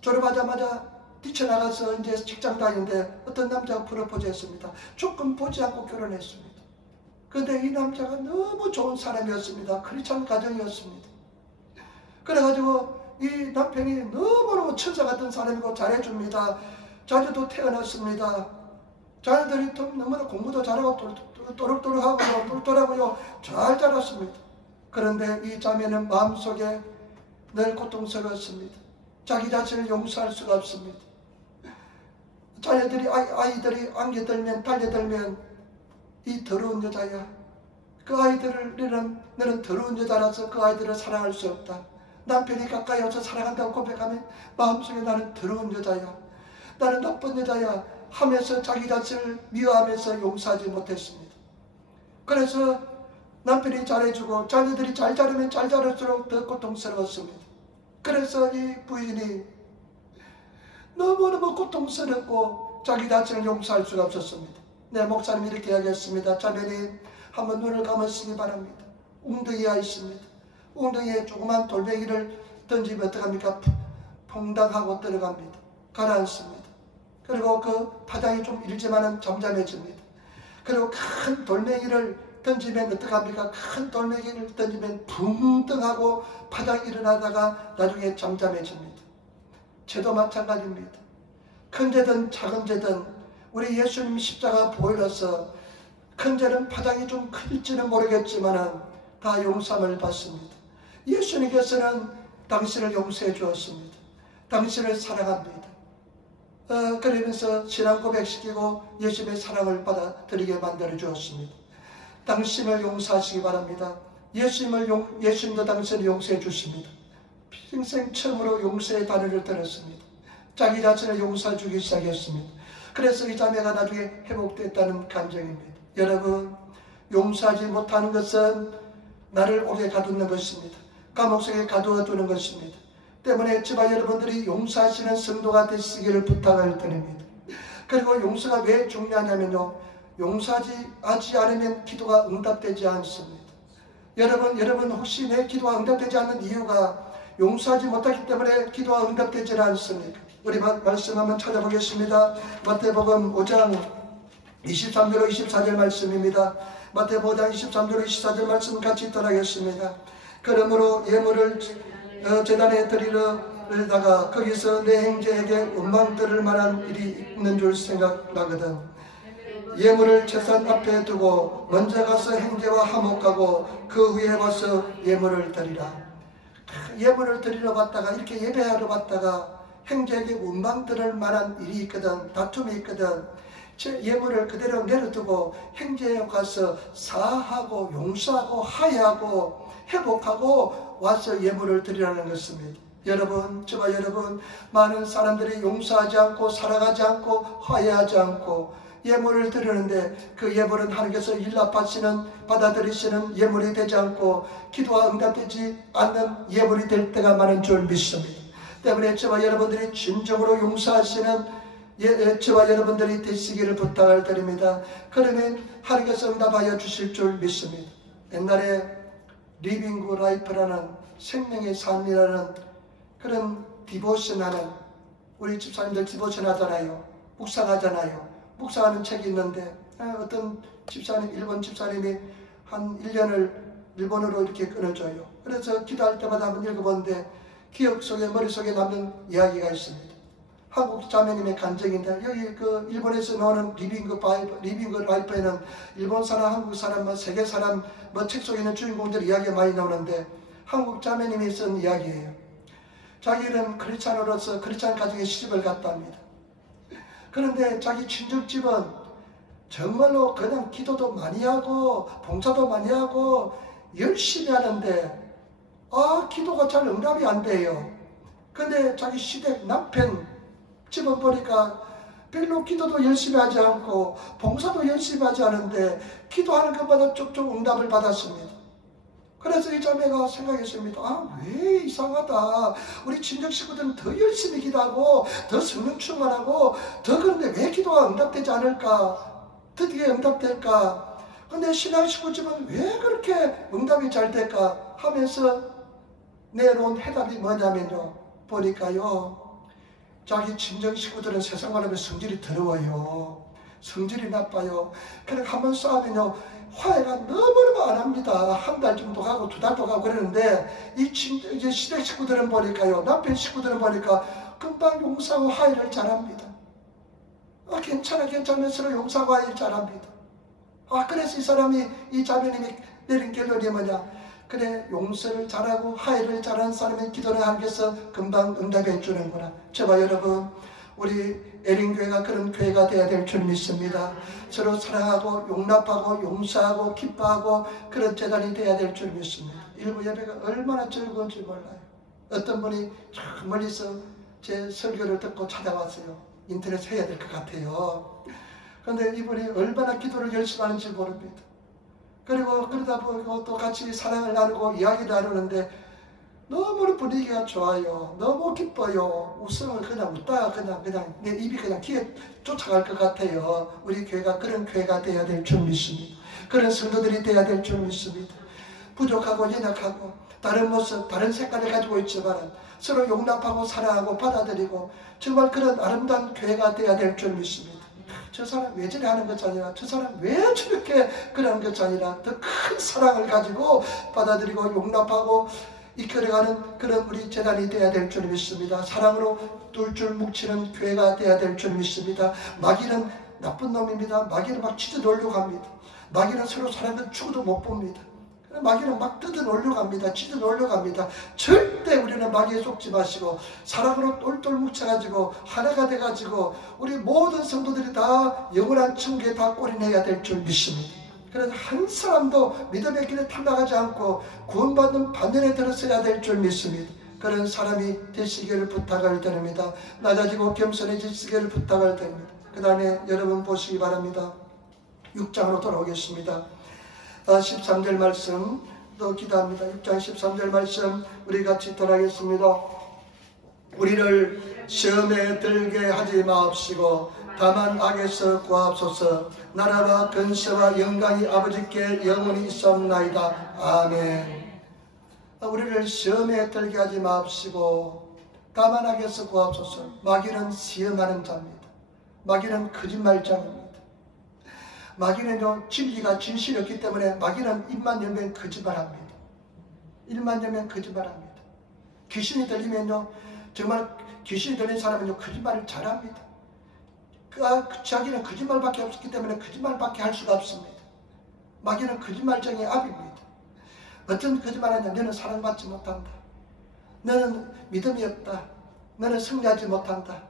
졸업하자마자 뛰쳐나가서 이제 직장 다니는데 어떤 남자가 프로포즈했습니다. 조금 보지 않고 결혼했습니다. 그런데 이 남자가 너무 좋은 사람이었습니다. 크리스찬 가정이었습니다. 그래가지고 이 남편이 너무너무 천사 같은 사람이고 잘해줍니다. 자녀도 태어났습니다. 자녀들이 너무나 공부도 잘하고 또록또록하고 똘똘하고요, 잘 자랐습니다. 그런데 이 자매는 마음속에 늘 고통스러웠습니다. 자기 자신을 용서할 수가 없습니다. 아이들이 안겨들면 달려들면 이 더러운 여자야, 그 아이들을 너는 더러운 여자라서 그 아이들을 사랑할 수 없다. 남편이 가까이 와서 사랑한다고 고백하면 마음속에 나는 더러운 여자야, 나는 나쁜 여자야 하면서 자기 자신을 미워하면서 용서하지 못했습니다. 그래서 남편이 잘해주고 자녀들이 잘 자르면 잘 자랄수록 더 고통스러웠습니다. 그래서 이 부인이 너무너무 고통스럽고 자기 자신을 용서할 수가 없었습니다. 네, 목사님이 이렇게 이야기했습니다. 자매니 한번 눈을 감으시기 바랍니다. 웅덩이가 있습니다. 웅덩이에 조그만 돌멩이를 던지면 어떡합니까? 퐁당하고 들어갑니다. 가라앉습니다. 그리고 그 파장이 좀 일지만은 잠잠해집니다. 그리고 큰 돌멩이를 던지면 어떡합니까? 큰 돌멩이를 던지면 붕등하고 파장이 일어나다가 나중에 잠잠해집니다. 죄도 마찬가지입니다. 큰 죄든 작은 죄든 우리 예수님 십자가 보혈로서 큰 죄는 파장이 좀 클지는 모르겠지만 다 용서함을 받습니다. 예수님께서는 당신을 용서해 주었습니다. 당신을 사랑합니다. 그러면서 신앙 고백시키고 예수님의 사랑을 받아들이게 만들어 주었습니다. 당신을 용서하시기 바랍니다. 예수님도 당신을 용서해 주십니다. 평생 처음으로 용서의 단어를 들었습니다. 자기 자신을 용서해 주기 시작했습니다. 그래서 이 자매가 나중에 회복됐다는 감정입니다. 여러분, 용서하지 못하는 것은 나를 옥에 가두는 것입니다. 감옥 속에 가두어 두는 것입니다. 때문에 제발 여러분들이 용서하시는 성도가 되시기를 부탁을 드립니다. 그리고 용서가 왜 중요하냐면요, 용서하지 않으면 기도가 응답되지 않습니다. 여러분 혹시 내 기도가 응답되지 않는 이유가 용서하지 못하기 때문에 기도가 응답되지 않습니까? 우리 말씀 한번 찾아보겠습니다. 마태복음 5장 23절로 24절 말씀입니다. 마태복음 5장 23절로 24절 말씀 같이 따라하겠습니다. 그러므로 예물을 제단에 드리려다가 거기서 내 형제에게 원망 들을 만한 일이 있는 줄 생각나거든. 예물을 제단 앞에 두고 먼저 가서 형제와 화목하고 그 후에 와서 예물을 드리라. 예물을 드리러 갔다가 이렇게 예배하러 갔다가 형제에게 원망 들을 만한 일이 있거든, 다툼이 있거든. 예물을 그대로 내려두고 형제에 가서 사하고 용서하고 화해하고 회복하고 와서 예물을 드리라는 것입니다. 여러분, 저와 여러분, 많은 사람들이 용서하지 않고 살아가지 않고 화해하지 않고 예물을 드리는데 그 예물은 하나님께서 일납하시는 받아들이시는 예물이 되지 않고 기도가 응답되지 않는 예물이 될 때가 많은 줄 믿습니다. 때문에 저와 여러분들이 진정으로 용서하시는 저와 여러분들이 되시기를 부탁을 드립니다. 그러면 하나님께서 응답하여 주실 줄 믿습니다. 옛날에 리빙 라이프라는 생명의 삶이라는 그런 디보션하는, 우리 집사님들 디보션 하잖아요. 묵상하잖아요. 묵상하는 책이 있는데 어떤 집사님, 일본 집사님이 한 1년을 일본어로 이렇게 끊어줘요. 그래서 기도할 때마다 한번 읽어보는데 기억 속에, 머릿속에 남는 이야기가 있습니다. 한국 자매님의 간증인데, 여기 그 일본에서 나오는 리빙 라이프에는 일본 사람, 한국 사람, 세계 사람 책 속에 있는 주인공들 이야기가 많이 나오는데 한국 자매님이 쓴 이야기예요. 자기는 크리스찬으로서 크리스찬 가정에 시집을 갔답니다. 그런데 자기 친정집은 정말로 그냥 기도도 많이 하고 봉사도 많이 하고 열심히 하는데 기도가 잘 응답이 안 돼요. 근데 자기 시댁 남편 집은 보니까 별로 기도도 열심히 하지 않고 봉사도 열심히 하지 않은데 기도하는 것마다 쭉쭉 응답을 받았습니다. 그래서 이 자매가 생각했습니다. 왜 이상하다. 우리 친정 식구들은 더 열심히 기도하고 더 성령 충만하고 더 그런데 왜 기도가 응답되지 않을까? 드디어 응답될까? 근데 신앙 식구집은 왜 그렇게 응답이 잘 될까? 하면서 내놓은 해답이 뭐냐면요, 보니까요, 자기 친정 식구들은 세상 말하면 성질이 더러워요. 성질이 나빠요. 그래 한번 싸우면요, 화해가 너무너무 안 합니다. 한 달 정도 가고 두 달도 가고 그러는데 이제 시댁 식구들은 보니까요, 남편 식구들은 보니까 금방 용서하고 화해를 잘합니다. 괜찮아 서로 용서하고 화해를 잘합니다. 그래서 이 사람이, 이 자매님이 내린 결론이 뭐냐, 그래 용서를 잘하고 화해를 잘하는 사람의 기도는 하나님께서 금방 응답해 주는구나. 저와 여러분, 우리 에린교회가 그런 교회가 되어야 될 줄 믿습니다. 서로 사랑하고 용납하고 용서하고 기뻐하고 그런 재단이 되어야 될 줄 믿습니다. 일부 예배가 얼마나 즐거운지 몰라요. 어떤 분이 저 멀리서 제 설교를 듣고 찾아왔어요. 인터넷 해야 될 것 같아요. 그런데 이분이 얼마나 기도를 열심히 하는지 모릅니다. 그리고 그러다 보고 또 같이 사랑을 나누고 이야기를 나누는데 너무 분위기가 좋아요. 너무 기뻐요. 웃음을 그냥 웃다가 그냥 내 입이 그냥 귀에 쫓아갈 것 같아요. 우리 교회가 그런 교회가 되어야 될 줄 믿습니다. 그런 성도들이 되어야 될 줄 믿습니다. 부족하고 연약하고 다른 모습, 다른 색깔을 가지고 있지만 서로 용납하고 사랑하고 받아들이고 정말 그런 아름다운 교회가 되어야 될 줄 믿습니다. 저 사람 왜 저래 하는 것이 아니라 저 사람 왜 저렇게 그러는 것이 아니라 더 큰 사랑을 가지고 받아들이고 용납하고 이끌어가는 그런 우리 재단이 되어야 될 줄 믿습니다. 사랑으로 똘줄 뭉치는 교회가 되어야 될 줄 믿습니다. 마귀는 나쁜 놈입니다. 마귀는 막 치드 놀려고 합니다. 마귀는 서로 사람들 죽어도 못 봅니다. 마귀는 막 뜯어 놀려고 합니다. 치드 놀려고 합니다. 절대 우리는 마귀에 속지 마시고 사랑으로 똘똘 뭉쳐가지고 하나가 돼가지고 우리 모든 성도들이 다 영원한 천국에 다 꼬리내야 될 줄 믿습니다. 그래서 한 사람도 믿음의 길에 탈락하지 않고 구원받는 반면에 들어서야 될 줄 믿습니다. 그런 사람이 되시기를 부탁을 드립니다. 낮아지고 겸손해지시기를 부탁을 드립니다. 그 다음에 여러분 보시기 바랍니다. 6장으로 돌아오겠습니다. 13절 말씀 또 기도합니다. 6장 13절 말씀 우리 같이 돌아가겠습니다. 우리를 시험에 들게 하지 마옵시고 다만 악에서 구하옵소서. 나라와 근세와 영광이 아버지께 영원히 있사옵나이다. 아멘. 우리를 시험에 들게 하지 마옵시고 다만 악에서 구하옵소서. 마귀는 시험하는 자입니다. 마귀는 거짓말자입니다. 마귀는요, 진리가 진실이 없기 때문에 마귀는 입만 열면 거짓말합니다. 입만 열면 거짓말합니다. 귀신이 들리면요, 정말 귀신이 들린 사람은요, 거짓말을 잘합니다. 자기는 거짓말밖에 없기 때문에 거짓말밖에 할 수가 없습니다. 마귀는 거짓말쟁이의 압입니다. 어떤 거짓말하냐? 너는 사랑받지 못한다. 너는 믿음이 없다. 너는 승리하지 못한다.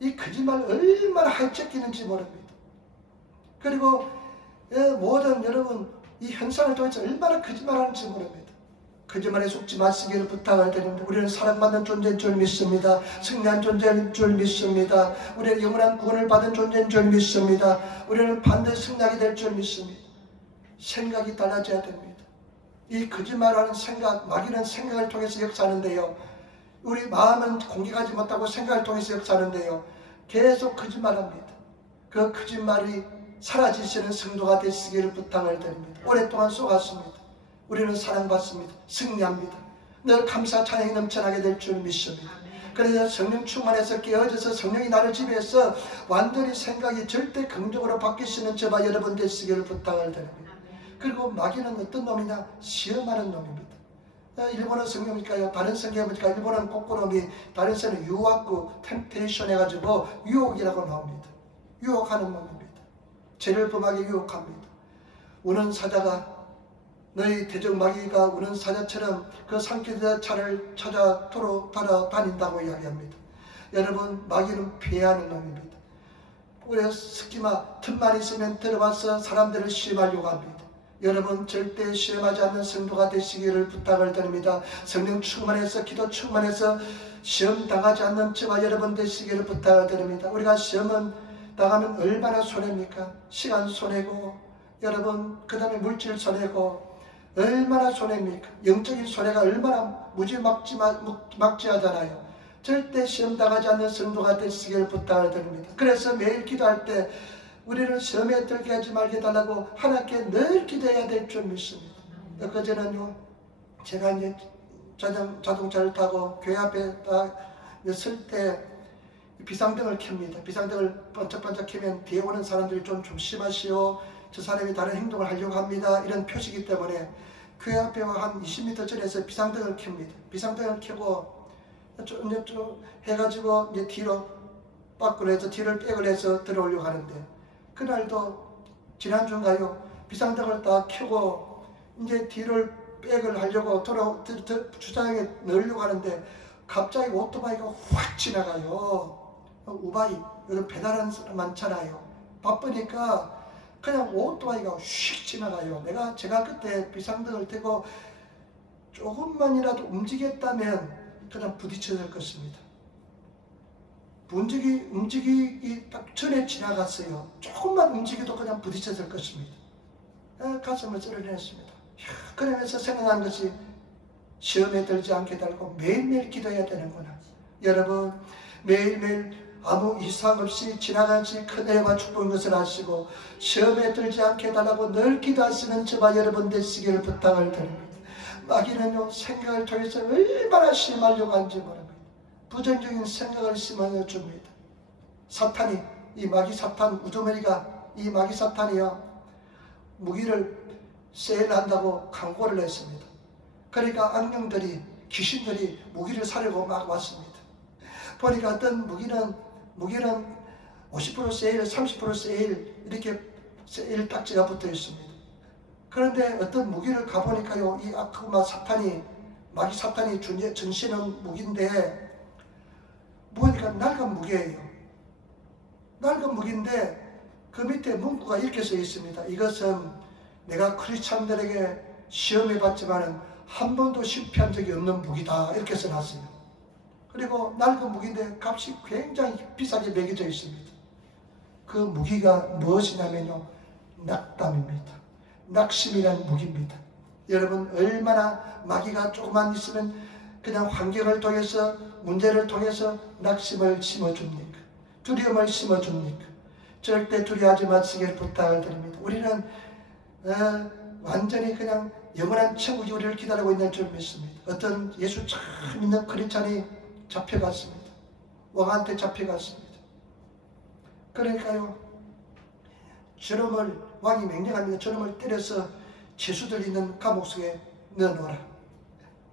이 거짓말 얼마나 하이적이는지 모릅니다. 그리고 모든 여러분 이 현상을 통해서 얼마나 거짓말하는지 모릅니다. 거짓말에 속지 마시기를 부탁을 드립니다. 우리는 사랑받는 존재인 줄 믿습니다. 승리한 존재인 줄 믿습니다. 우리는 영원한 구원을 받은 존재인 줄 믿습니다. 우리는 반드시 승리하게 될 줄 믿습니다. 생각이 달라져야 됩니다. 이 거짓말하는 생각, 마귀는 생각을 통해서 역사하는데요. 우리 마음은 공격하지 못하고 생각을 통해서 역사하는데요. 계속 거짓말합니다. 그 거짓말이 사라지시는 성도가 되시기를 부탁을 드립니다. 오랫동안 쏘았습니다. 우리는 사랑받습니다. 승리합니다. 늘 감사 찬양이 넘쳐나게 될 줄 믿습니다. 그래서 성령 충만해서 깨어져서 성령이 나를 지배해서 완전히 생각이 절대 긍정으로 바뀌시는 저와 여러분 되시기를 부탁을 드립니다. 그리고 마귀는 어떤 놈이냐? 시험하는 놈입니다. 일본어 성경이니까요. 다른 성경에 보니까 일본어는 꼬꾸로미, 다른 성경은 유혹구, 템테이션 해가지고 유혹이라고 나옵니다. 유혹하는 놈입니다. 죄를 범하게 유혹합니다. 우는 사자가 너희 대적 마귀가 우는 사자처럼 그 삼키는 차를 찾아 돌아다닌다고 이야기합니다. 여러분, 마귀는 피하는 놈입니다. 그래서 스키마 틈만 있으면 들어와서 사람들을 시험하려고 합니다. 여러분, 절대 시험하지 않는 성도가 되시기를 부탁을 드립니다. 성령 충만해서 기도 충만해서 시험 당하지 않는 저와 여러분 되시기를 부탁을 드립니다. 우리가 시험은 당하면 얼마나 손해입니까? 시간 손해고, 여러분, 그 다음에 물질 손해고, 얼마나 손해입니까? 영적인 손해가 얼마나 무지막지하잖아요. 절대 시험 당하지 않는 성도가 되시기를 부탁을 드립니다. 그래서 매일 기도할 때 우리는 시험에 들게 하지 말게 달라고 하나님께 늘 기도해야 될 줄 믿습니다. 그전에는요, 제가 이제 자동차를 타고 교회 앞에 딱 설 때 비상등을 켭니다. 비상등을 번쩍번쩍 켜면 뒤에 오는 사람들이 좀 조심하시오. 저 사람이 다른 행동을 하려고 합니다. 이런 표시이기 때문에 교회 앞에 한 20m 전에서 비상등을 켭니다. 비상등을 켜고 쭉 해가지고 이제 뒤로 밖으로 해서 뒤를 백을 해서 들어오려고 하는데, 그날도 지난주인가요? 비상등을 딱 켜고 이제 뒤를 백을 하려고 주차장에 넣으려고 하는데 갑자기 오토바이가 확 지나가요. 우바이, 여기 배달하는 사람 많잖아요. 바쁘니까 그냥 오토바이가 휙 지나가요. 제가 그때 비상등을 떼고 조금만이라도 움직였다면 그냥 부딪혀질 것입니다. 움직이기 딱 전에 지나갔어요. 조금만 움직여도 그냥 부딪혀질 것입니다. 가슴을 쓸어냈습니다. 그러면서 생각한 것이 시험에 들지 않게 달고 매일매일 기도해야 되는구나. 여러분, 매일매일 아무 이상 없이 지나간시 큰 은혜와 축복인 것을 아시고 시험에 들지 않게 달라고 늘 기도하시는 저와 여러분 되시기를 부탁을 드립니다. 마귀는요, 생각을 통해서 얼마나 심하려고 하는지 모릅니다. 부정적인 생각을 심어여 줍니다. 사탄이, 이 마귀 사탄, 우두머리가, 이 마귀 사탄이요, 무기를 세일한다고 광고를 했습니다. 그러니까 악령들이, 귀신들이 무기를 사려고 막 왔습니다. 보니까 어떤 무기는 50% 세일, 30% 세일, 이렇게 세일 딱지가 붙어 있습니다. 그런데 어떤 무기를 가보니까요, 이 아크마 사탄이, 마귀 사탄이 전시는 무기인데, 보니까 낡은 무기예요. 낡은 무기인데, 그 밑에 문구가 이렇게 써 있습니다. 이것은 내가 크리스찬들에게 시험해봤지만 한 번도 실패한 적이 없는 무기다. 이렇게 써놨어요. 그리고 낡은 무기인데 값이 굉장히 비싸게 매겨져 있습니다. 그 무기가 무엇이냐면요, 낙담입니다. 낙심이라는 무기입니다. 여러분, 얼마나 마귀가 조금만 있으면 그냥 환경을 통해서, 문제를 통해서 낙심을 심어줍니까? 두려움을 심어줍니까? 절대 두려워하지 마시길 부탁을 드립니다. 우리는 완전히 그냥 영원한 천국이 우리를 기다리고 있는 줄 믿습니다. 어떤 예수 처음 믿는 크리스찬이 잡혀갔습니다. 왕한테 잡혀갔습니다. 그러니까요, 저놈을, 왕이 명령합니다. 저놈을 때려서 죄수들 있는 감옥 속에 넣어놓으라.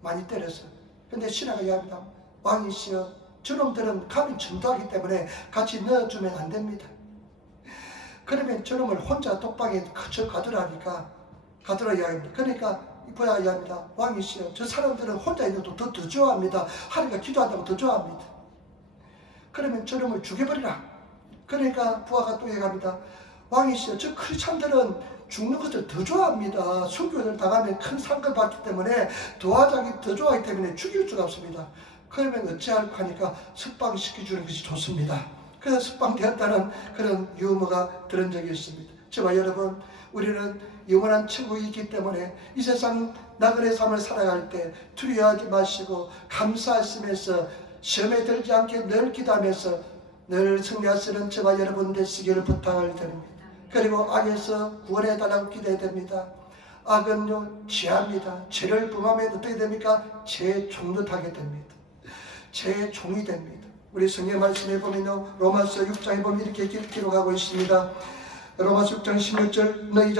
많이 때려서. 근데 신하가 이야기합니다. 왕이시여, 저놈들은 감히 전도하기 때문에 같이 넣어주면 안 됩니다. 그러면 저놈을 혼자 독방에 가두라니까 가두라 이야기합니다. 그러니까 부하 이야기합니다. 왕이시여, 저 사람들은 혼자 있는 것도 더 좋아합니다. 하루가 기도한다고 더 좋아합니다. 그러면 저놈을 죽여버리라. 그러니까 부하가 또 얘기합니다. 왕이시여, 저 크리스찬들은 죽는 것을 더 좋아합니다. 순교를 당하면 큰 상을 받기 때문에 도와주기 더 좋아하기 때문에 죽일 수가 없습니다. 그러면 어찌할까 하니까 석방시켜주는 것이 좋습니다. 그래서 석방되었다는 그런 유머가 들은 적이 있습니다. 저와 여러분, 우리는 영원한 천국이 있기 때문에 이 세상 나그네 삶을 살아갈 때 두려워하지 마시고 감사하시면서 시험에 들지 않게 늘 기도하면서 늘 승리하시는 저와 여러분 되시기를 부탁을 드립니다. 그리고 악에서 구원해달라고 기도해야 됩니다. 악은요, 죄합니다. 죄를 범하면 어떻게 됩니까? 죄의 종로 타게 됩니다. 죄의 종이 됩니다. 우리 성경 말씀에 보면요, 로마서 6장에 보면 이렇게 기록하고 있습니다. 로마서 6장 16절, 너희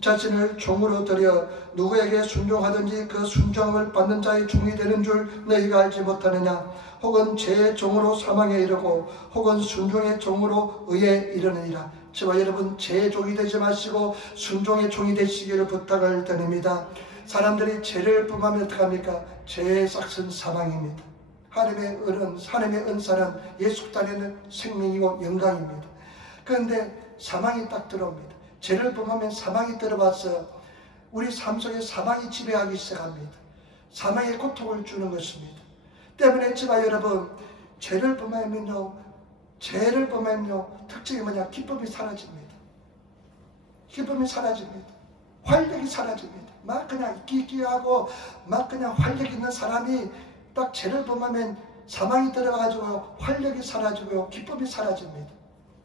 자신을 종으로 들여 누구에게 순종하든지 그 순종을 받는 자의 종이 되는 줄 너희가 알지 못하느냐? 혹은 죄의 종으로 사망에 이르고 혹은 순종의 종으로 의에 이르느니라. 저와 여러분, 죄의 종이 되지 마시고 순종의 종이 되시기를 부탁을 드립니다. 사람들이 죄를 범하면 어떡합니까? 죄의 싹은 사망입니다. 하나님의 은사는 예수 안에는 생명이고 영광입니다. 그런데 사망이 딱 들어옵니다. 죄를 범하면 사망이 들어와서 우리 삶 속에 사망이 지배하기 시작합니다. 사망의 고통을 주는 것입니다. 때문에 저와 여러분, 죄를 범하면요, 특징이 뭐냐? 기쁨이 사라집니다. 기쁨이 사라집니다. 활력이 사라집니다. 막 그냥 기기하고 막 그냥 활력 있는 사람이 딱 죄를 범하면 사망이 들어가지고 활력이 사라지고요, 기쁨이 사라집니다.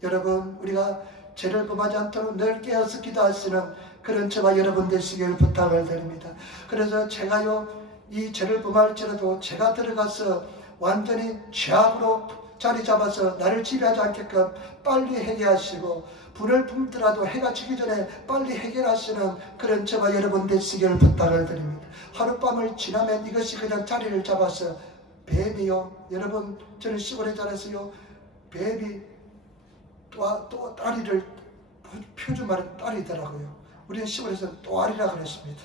여러분, 우리가 죄를 범하지 않도록 늘 깨어서 기도하시는 그런 저와 여러분 되시길 부탁을 드립니다. 그래서 제가요, 이 죄를 범할지라도 제가 들어가서 완전히 죄악으로 자리 잡아서 나를 지배하지 않게끔 빨리 해결하시고, 불을 품더라도 해가 지기 전에 빨리 해결하시는 그런 저와 여러분 되시길 부탁을 드립니다. 하룻밤을 지나면 이것이 그냥 자리를 잡아서 뱀이요, 여러분, 저는 시골에 자라서요, 뱀이 또 따리를, 표준 말은 따리더라고요. 우리는 시골에서는 또아리라 그랬습니다.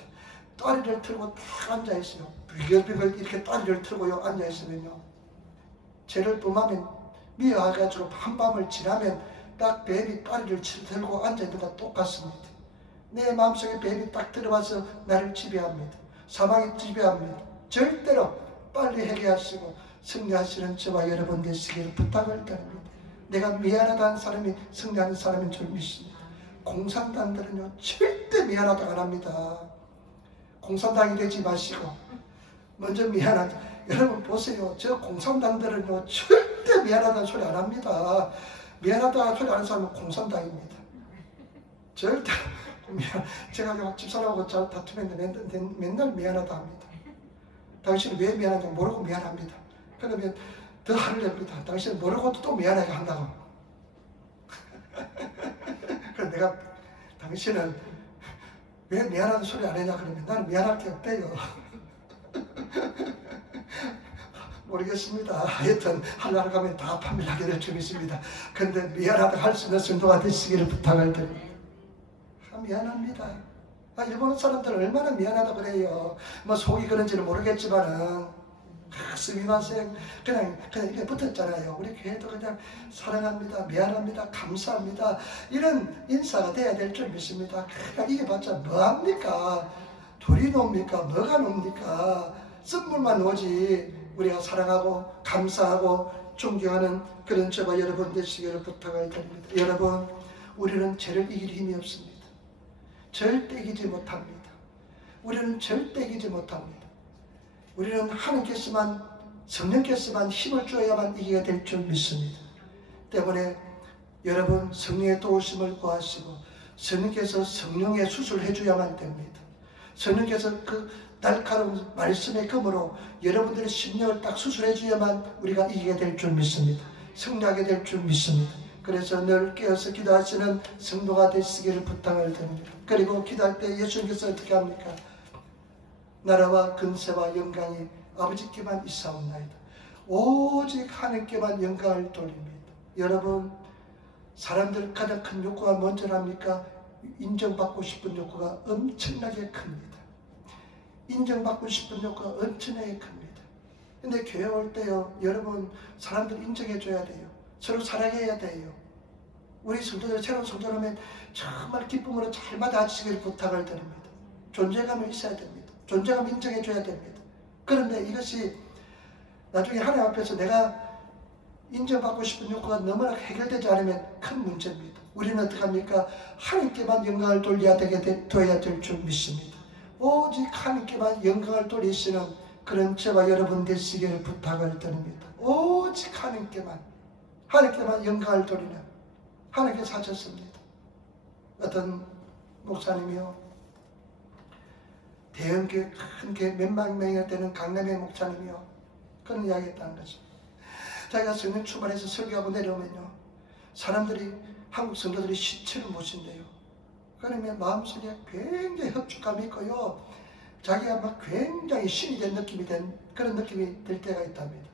따리를 틀고 딱 앉아있어요. 비글비글 이렇게 따리를 틀고요, 앉아있으면요, 죄를 범하면 미워가지고 한밤을 지나면 딱 뱀이 따리를 들고 앉아있는 것과 똑같습니다. 내 마음속에 뱀이 딱 들어와서 나를 지배합니다. 사망이 지배합니다. 절대로 빨리 해결하시고 승리하시는 저와 여러분 되시기를 부탁을 드립니다. 내가 미안하다는 사람이 승리하는 사람인 줄 믿습니다. 공산당들은요, 절대 미안하다고 안 합니다. 공산당이 되지 마시고 먼저 미안하다. 여러분 보세요. 저 공산당들은요, 절대 미안하다는 소리 안 합니다. 미안하다는 소리 하는 사람은 공산당입니다. 절대 제가 집사람하고 잘 다투는데 맨날 미안하다 합니다. 당신은 왜 미안한지 모르고 미안합니다. 그러면 더 화를 냅니다. 당신은 모르고도 또 미안하게 한다고. 그래서 내가, 당신은 왜 미안하다는 소리 안 하냐 그러면, 나는 미안할 게 없대요. 모르겠습니다. 하여튼 하려고 하면 다 판별하게 될 줄 믿습니다. 그런데 미안하다고 할 수 있는 순도가 되시기를 부탁을 드립니다. 미안합니다. 일본 사람들은 얼마나 미안하다고 그래요. 뭐 속이 그런지는 모르겠지만은 스미마셍 그냥 이렇게 붙었잖아요. 우리 교회도 그냥 사랑합니다, 미안합니다, 감사합니다, 이런 인사가 돼야 될 줄 믿습니다. 그냥 이게 봤자 뭐합니까? 돌이 놉니까? 뭐가 놉니까? 쓴물만 오지. 우리가 사랑하고 감사하고 존경하는 그런 저와 여러분 되시기를 부탁을 드립니다. 여러분, 우리는 죄를 이길 힘이 없습니다. 절대 이기지 못합니다. 우리는 절대 이기지 못합니다. 우리는 하나님께서만, 성령께서만 힘을 주어야만 이기게 될 줄 믿습니다. 때문에 여러분 성령의 도우심을 구하시고 성령께서 성령의 수술을 해줘야만 됩니다. 성령께서 그 날카로운 말씀의 검으로 여러분들의 심령을 딱 수술해줘야만 우리가 이기게 될 줄 믿습니다. 승리하게 될 줄 믿습니다. 그래서 늘 깨어서 기도하시는 성도가 되시기를 부탁을 드립니다. 그리고 기도할 때 예수님께서 어떻게 합니까? 나라와 근세와 영광이 아버지께만 있사옵나이다. 오직 하나님께만 영광을 돌립니다. 여러분, 사람들 가장 큰 욕구가 뭔지랍니까? 인정받고 싶은 욕구가 엄청나게 큽니다. 인정받고 싶은 욕구가 엄청나게 큽니다. 근데 교회 올 때요, 여러분, 사람들 인정해줘야 돼요. 서로 사랑해야 돼요. 우리 성도들, 새로운 성도라면 정말 기쁨으로 잘 맞아주시기를 부탁을 드립니다. 존재감이 있어야 됩니다. 존재감 인정해줘야 됩니다. 그런데 이것이 나중에 하나님 앞에서 내가 인정받고 싶은 욕구가 너무나 해결되지 않으면 큰 문제입니다. 우리는 어떻게 합니까? 하나님께만 영광을 돌려야 되어야 될 줄 믿습니다. 오직 하나님께만 영광을 돌리시는 그런 저와 여러분 되시기를 부탁을 드립니다. 오직 하나님께만 영광을 돌리는 하나님께서 하셨습니다. 어떤 목사님이요, 대형교회 큰 교회 몇만 명이나 되는 강남의 목사님이요, 그런 이야기 했다는 거죠. 자기가 성령 출발해서 설교하고 내려오면요, 사람들이, 한국 성도들이 시체를 모신대요. 그러면 마음속에 굉장히 흡족감이 있고요, 자기가 막 굉장히 신이 된 그런 느낌이 들 때가 있답니다.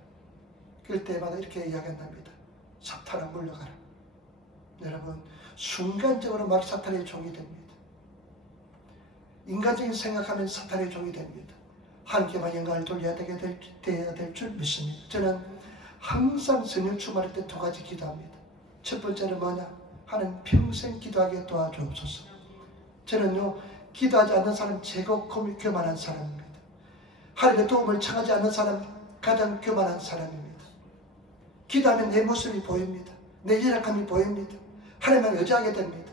그럴 때마다 이렇게 이야기한답니다. 사탄아 물러가라. 여러분, 순간적으로 막 사탄의 종이 됩니다. 인간적인 생각하면 사탄의 종이 됩니다. 하나님께만 영광을 돌려야 되어야 될 줄 믿습니다. 저는 항상 성령 충만할 때 두 가지 기도합니다. 첫 번째는 뭐냐? 하나님 평생 기도하게 도와주옵소서. 저는요, 기도하지 않는 사람 제거 교만한 사람입니다. 하나님의 도움을 청하지 않는 사람 가장 교만한 사람입니다. 기도하면 내 모습이 보입니다. 내 열악함이 보입니다. 하나님만 의지하게 됩니다.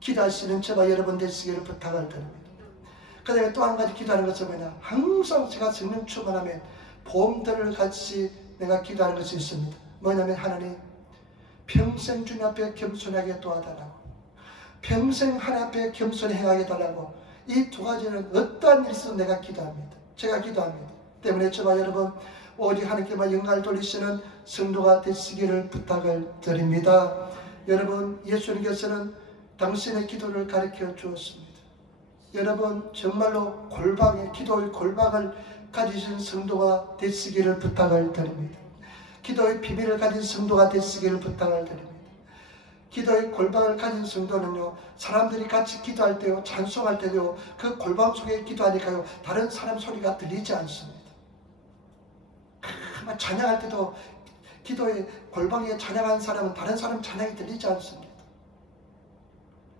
기도하시는 저와 여러분 되시기를 부탁을 드립니다. 그다음에 또 한 가지 기도하는 것은 뭐냐? 항상 제가 성령 충만하면 보험들을 같이 내가 기도하는 것이 있습니다. 뭐냐면 하나님, 평생 주님 앞에 겸손하게 도와달라고, 평생 하나님 앞에 겸손히 행하게 달라고, 이 두 가지는 어떠한 일이 있어도 내가 기도합니다. 제가 기도합니다. 때문에 저와 여러분 오직 하나님께만 영광을 돌리시는 성도가 되시기를 부탁을 드립니다. 여러분, 예수님께서는 당신의 기도를 가르쳐 주었습니다. 여러분, 정말로 기도의 골방을 가지신 성도가 되시기를 부탁을 드립니다. 기도의 비밀을 가진 성도가 되시기를 부탁을 드립니다. 기도의 골방을 가진 성도는요, 사람들이 같이 기도할 때요, 찬송할 때요, 그 골방 속에 기도하니까요, 다른 사람 소리가 들리지 않습니다. 찬양할 때도 기도의 골방에 찬양하는 사람은 다른 사람 찬양이 들리지 않습니다.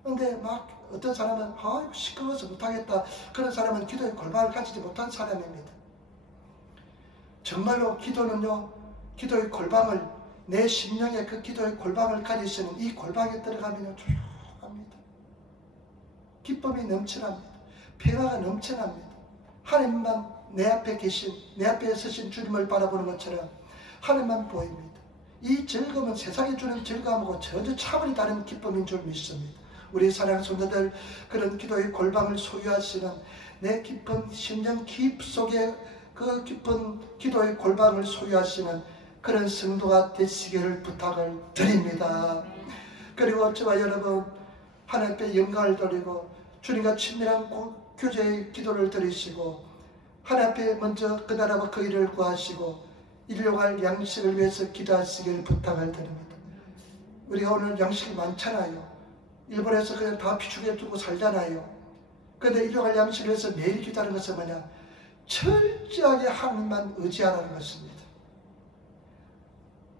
그런데 막 어떤 사람은 시끄러워서 못하겠다, 그런 사람은 기도의 골방을 가지지 못한 사람입니다. 정말로 기도는요, 기도의 골방을, 내 심령에 그 기도의 골방을 가지시는 이 골방에 들어가면 조용합니다. 기쁨이 넘쳐납니다. 평화가 넘쳐납니다. 하나님만 내 앞에 계신, 내 앞에 서신 주님을 바라보는 것처럼 하나님만 보입니다. 이 즐거움은 세상이 주는 즐거움하고 전혀 차원이 다른 기쁨인 줄 믿습니다. 우리 사랑하는 성도들, 그런 기도의 골방을 소유하시는 내 깊은 심령 깊속에 그 깊은 기도의 골방을 소유하시는 그런 성도가 되시기를 부탁을 드립니다. 그리고 저와 여러분, 하나님 앞에 영광을 돌리고 주님과 친밀한 교제의 기도를 드리시고 하나님 앞에 먼저 그 나라와 그 일을 구하시고 일용할 양식을 위해서 기도하시기를 부탁을 드립니다. 우리가 오늘 양식이 많잖아요. 일본에서 그냥 다 비축해 두고 살잖아요. 그런데 일용할 양식을 위해서 매일 기도하는 것은 뭐냐? 철저하게 하나님만 의지하라는 것입니다.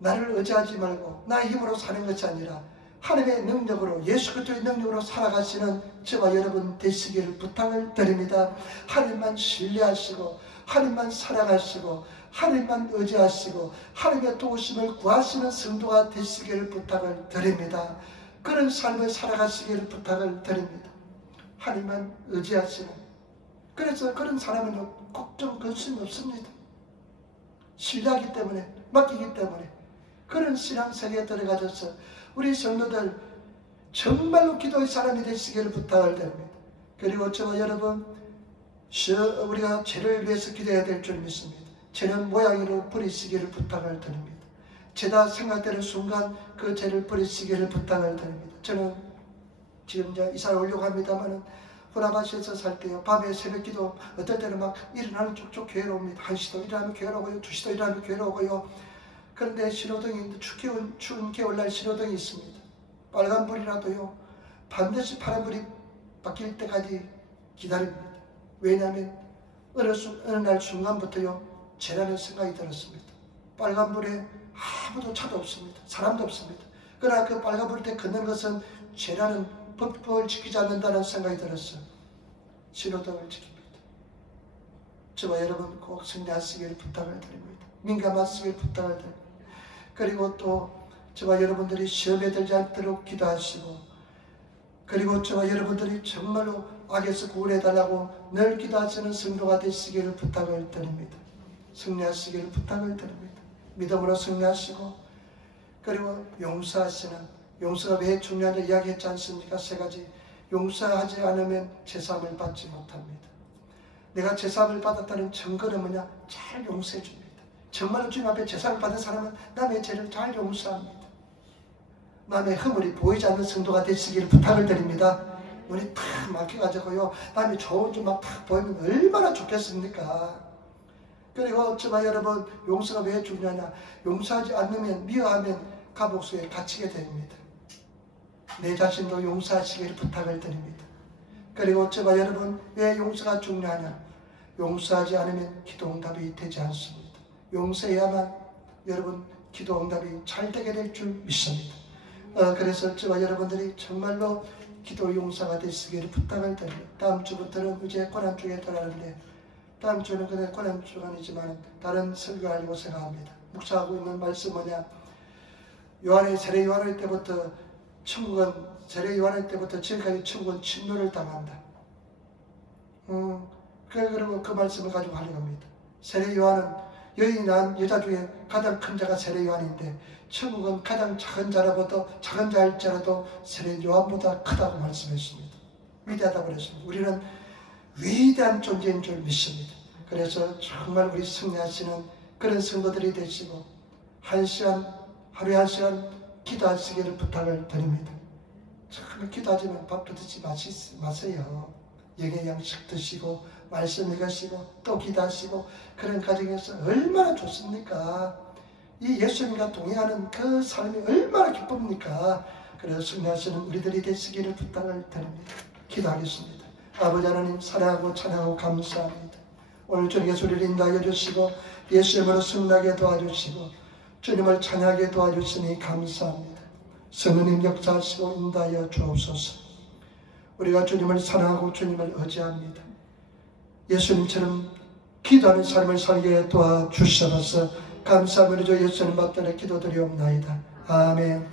나를 의지하지 말고 나의 힘으로 사는 것이 아니라 하나님의 능력으로, 예수 그리스도의 능력으로 살아가시는 저와 여러분 되시기를 부탁을 드립니다. 하나님만 신뢰하시고 하나님만 사랑하시고 하나님만 의지하시고 하나님의 도우심을 구하시는 성도가 되시기를 부탁을 드립니다. 그런 삶을 살아가시기를 부탁을 드립니다. 하나님만 의지하시는, 그래서 그런 사람은 걱정, 근심 없습니다. 신뢰하기 때문에, 맡기기 때문에 그런 신앙세계에 들어가셔서 우리 성도들 정말로 기도의 사람이 되시기를 부탁을 드립니다. 그리고 저와 여러분, 우리가 죄를 위해서 기도해야 될 줄 믿습니다. 죄는 모양으로 버리시기를 부탁을 드립니다. 죄다 생각되는 순간 그 죄를 버리시기를 부탁을 드립니다. 저는 지금 이제 이사를 오려고 합니다만은 후라바시에서 살 때요, 밤에 새벽 기도 어떨 때는 막 일어나는 쪽쪽 교회로 옵니다. 1시도 일어나면 교회로 오고요, 2시도 일어나면 교회로 오고요. 그런데 신호등이 추운 겨울날 신호등이 있습니다. 빨간불이라도요 반드시 파란불이 바뀔 때까지 기다립니다. 왜냐하면 어느 날 순간부터요 죄라는 생각이 들었습니다. 빨간불에 아무도 차도 없습니다. 사람도 없습니다. 그러나 그 빨간불 때 걷는 것은 죄라는 법을 지키지 않는다는 생각이 들었어요. 신호등을 지킵니다. 저와 여러분 꼭 승리하시기를 부탁을 드립니다. 민감하시기를 부탁을 드립니다. 그리고 또 저와 여러분들이 시험에 들지 않도록 기도하시고, 그리고 저와 여러분들이 정말로 악에서 구원해달라고 늘 기도하시는 성도가 되시기를 부탁을 드립니다. 승리하시기를 부탁을 드립니다. 믿음으로 승리하시고, 그리고 용서하시는, 용서가 왜 중요한지 이야기했지 않습니까? 3가지. 용서하지 않으면 제사함을 받지 못합니다. 내가 제사함을 받았다는 증거는 뭐냐? 잘 용서해 줍니다. 정말로 주님 앞에 제사함을 받은 사람은 남의 죄를 잘 용서합니다. 남의 허물이 보이지 않는 성도가 되시기를 부탁을 드립니다. 눈이 탁 막혀가지고요, 남이 좋은 점만 탁 보이면 얼마나 좋겠습니까? 그리고 저와 여러분, 용서가 왜 중요하냐? 용서하지 않으면, 미워하면 감옥 속에 갇히게 됩니다. 내 자신도 용서하시기를 부탁을 드립니다. 그리고 저와 여러분, 왜 용서가 중요하냐? 용서하지 않으면 기도응답이 되지 않습니다. 용서해야만 여러분 기도응답이 잘 되게 될 줄 믿습니다. 그래서 저와 여러분들이 정말로 기도 용사가 되시기를 부탁을 드립니다. 다음 주부터는 이제 고난주에 들어가는데, 다음 주는 그냥 고난주가 아니지만 다른 설교하려고 생각합니다. 묵상하고 있는 말씀 뭐냐? 세례 요한의 때부터 세례 요한의 때부터 지금까지 천국은 침노를 당한다. 그리고 그 말씀을 가지고 하려고 합니다. 세례 요한은 여인이 낳은 여자 중에 가장 큰 자가 세례 요한인데, 천국은 가장 작은 자일지라도 세례 요한보다 크다고 말씀했습니다. 위대하다고 그랬습니다. 우리는 위대한 존재인 줄 믿습니다. 그래서 정말 우리 승리하시는 그런 성도들이 되시고, 하루에 한 시간 기도하시기를 부탁을 드립니다. 정말 기도하지만 밥도 드지 마세요. 영의 양식 드시고 말씀 읽으시고 또 기도하시고, 그런 가정에서 얼마나 좋습니까? 이 예수님과 동행하는 그 삶이 얼마나 기쁩니까? 그래서 승리하시는 우리들이 되시기를 부탁을 드립니다. 기도하겠습니다. 아버지 하나님, 사랑하고 찬양하고 감사합니다. 오늘 주님의 소리를 인도하여 주시고 예수님으로 승리하게 도와주시고 주님을 찬양하게 도와주시니 감사합니다. 성령님 역사하시고 인도하여 주옵소서. 우리가 주님을 사랑하고 주님을 의지합니다. 예수님처럼 기도하는 삶을 살게 도와주셔서 감사합니다. 예수님 받들어 기도드리옵나이다. 아멘.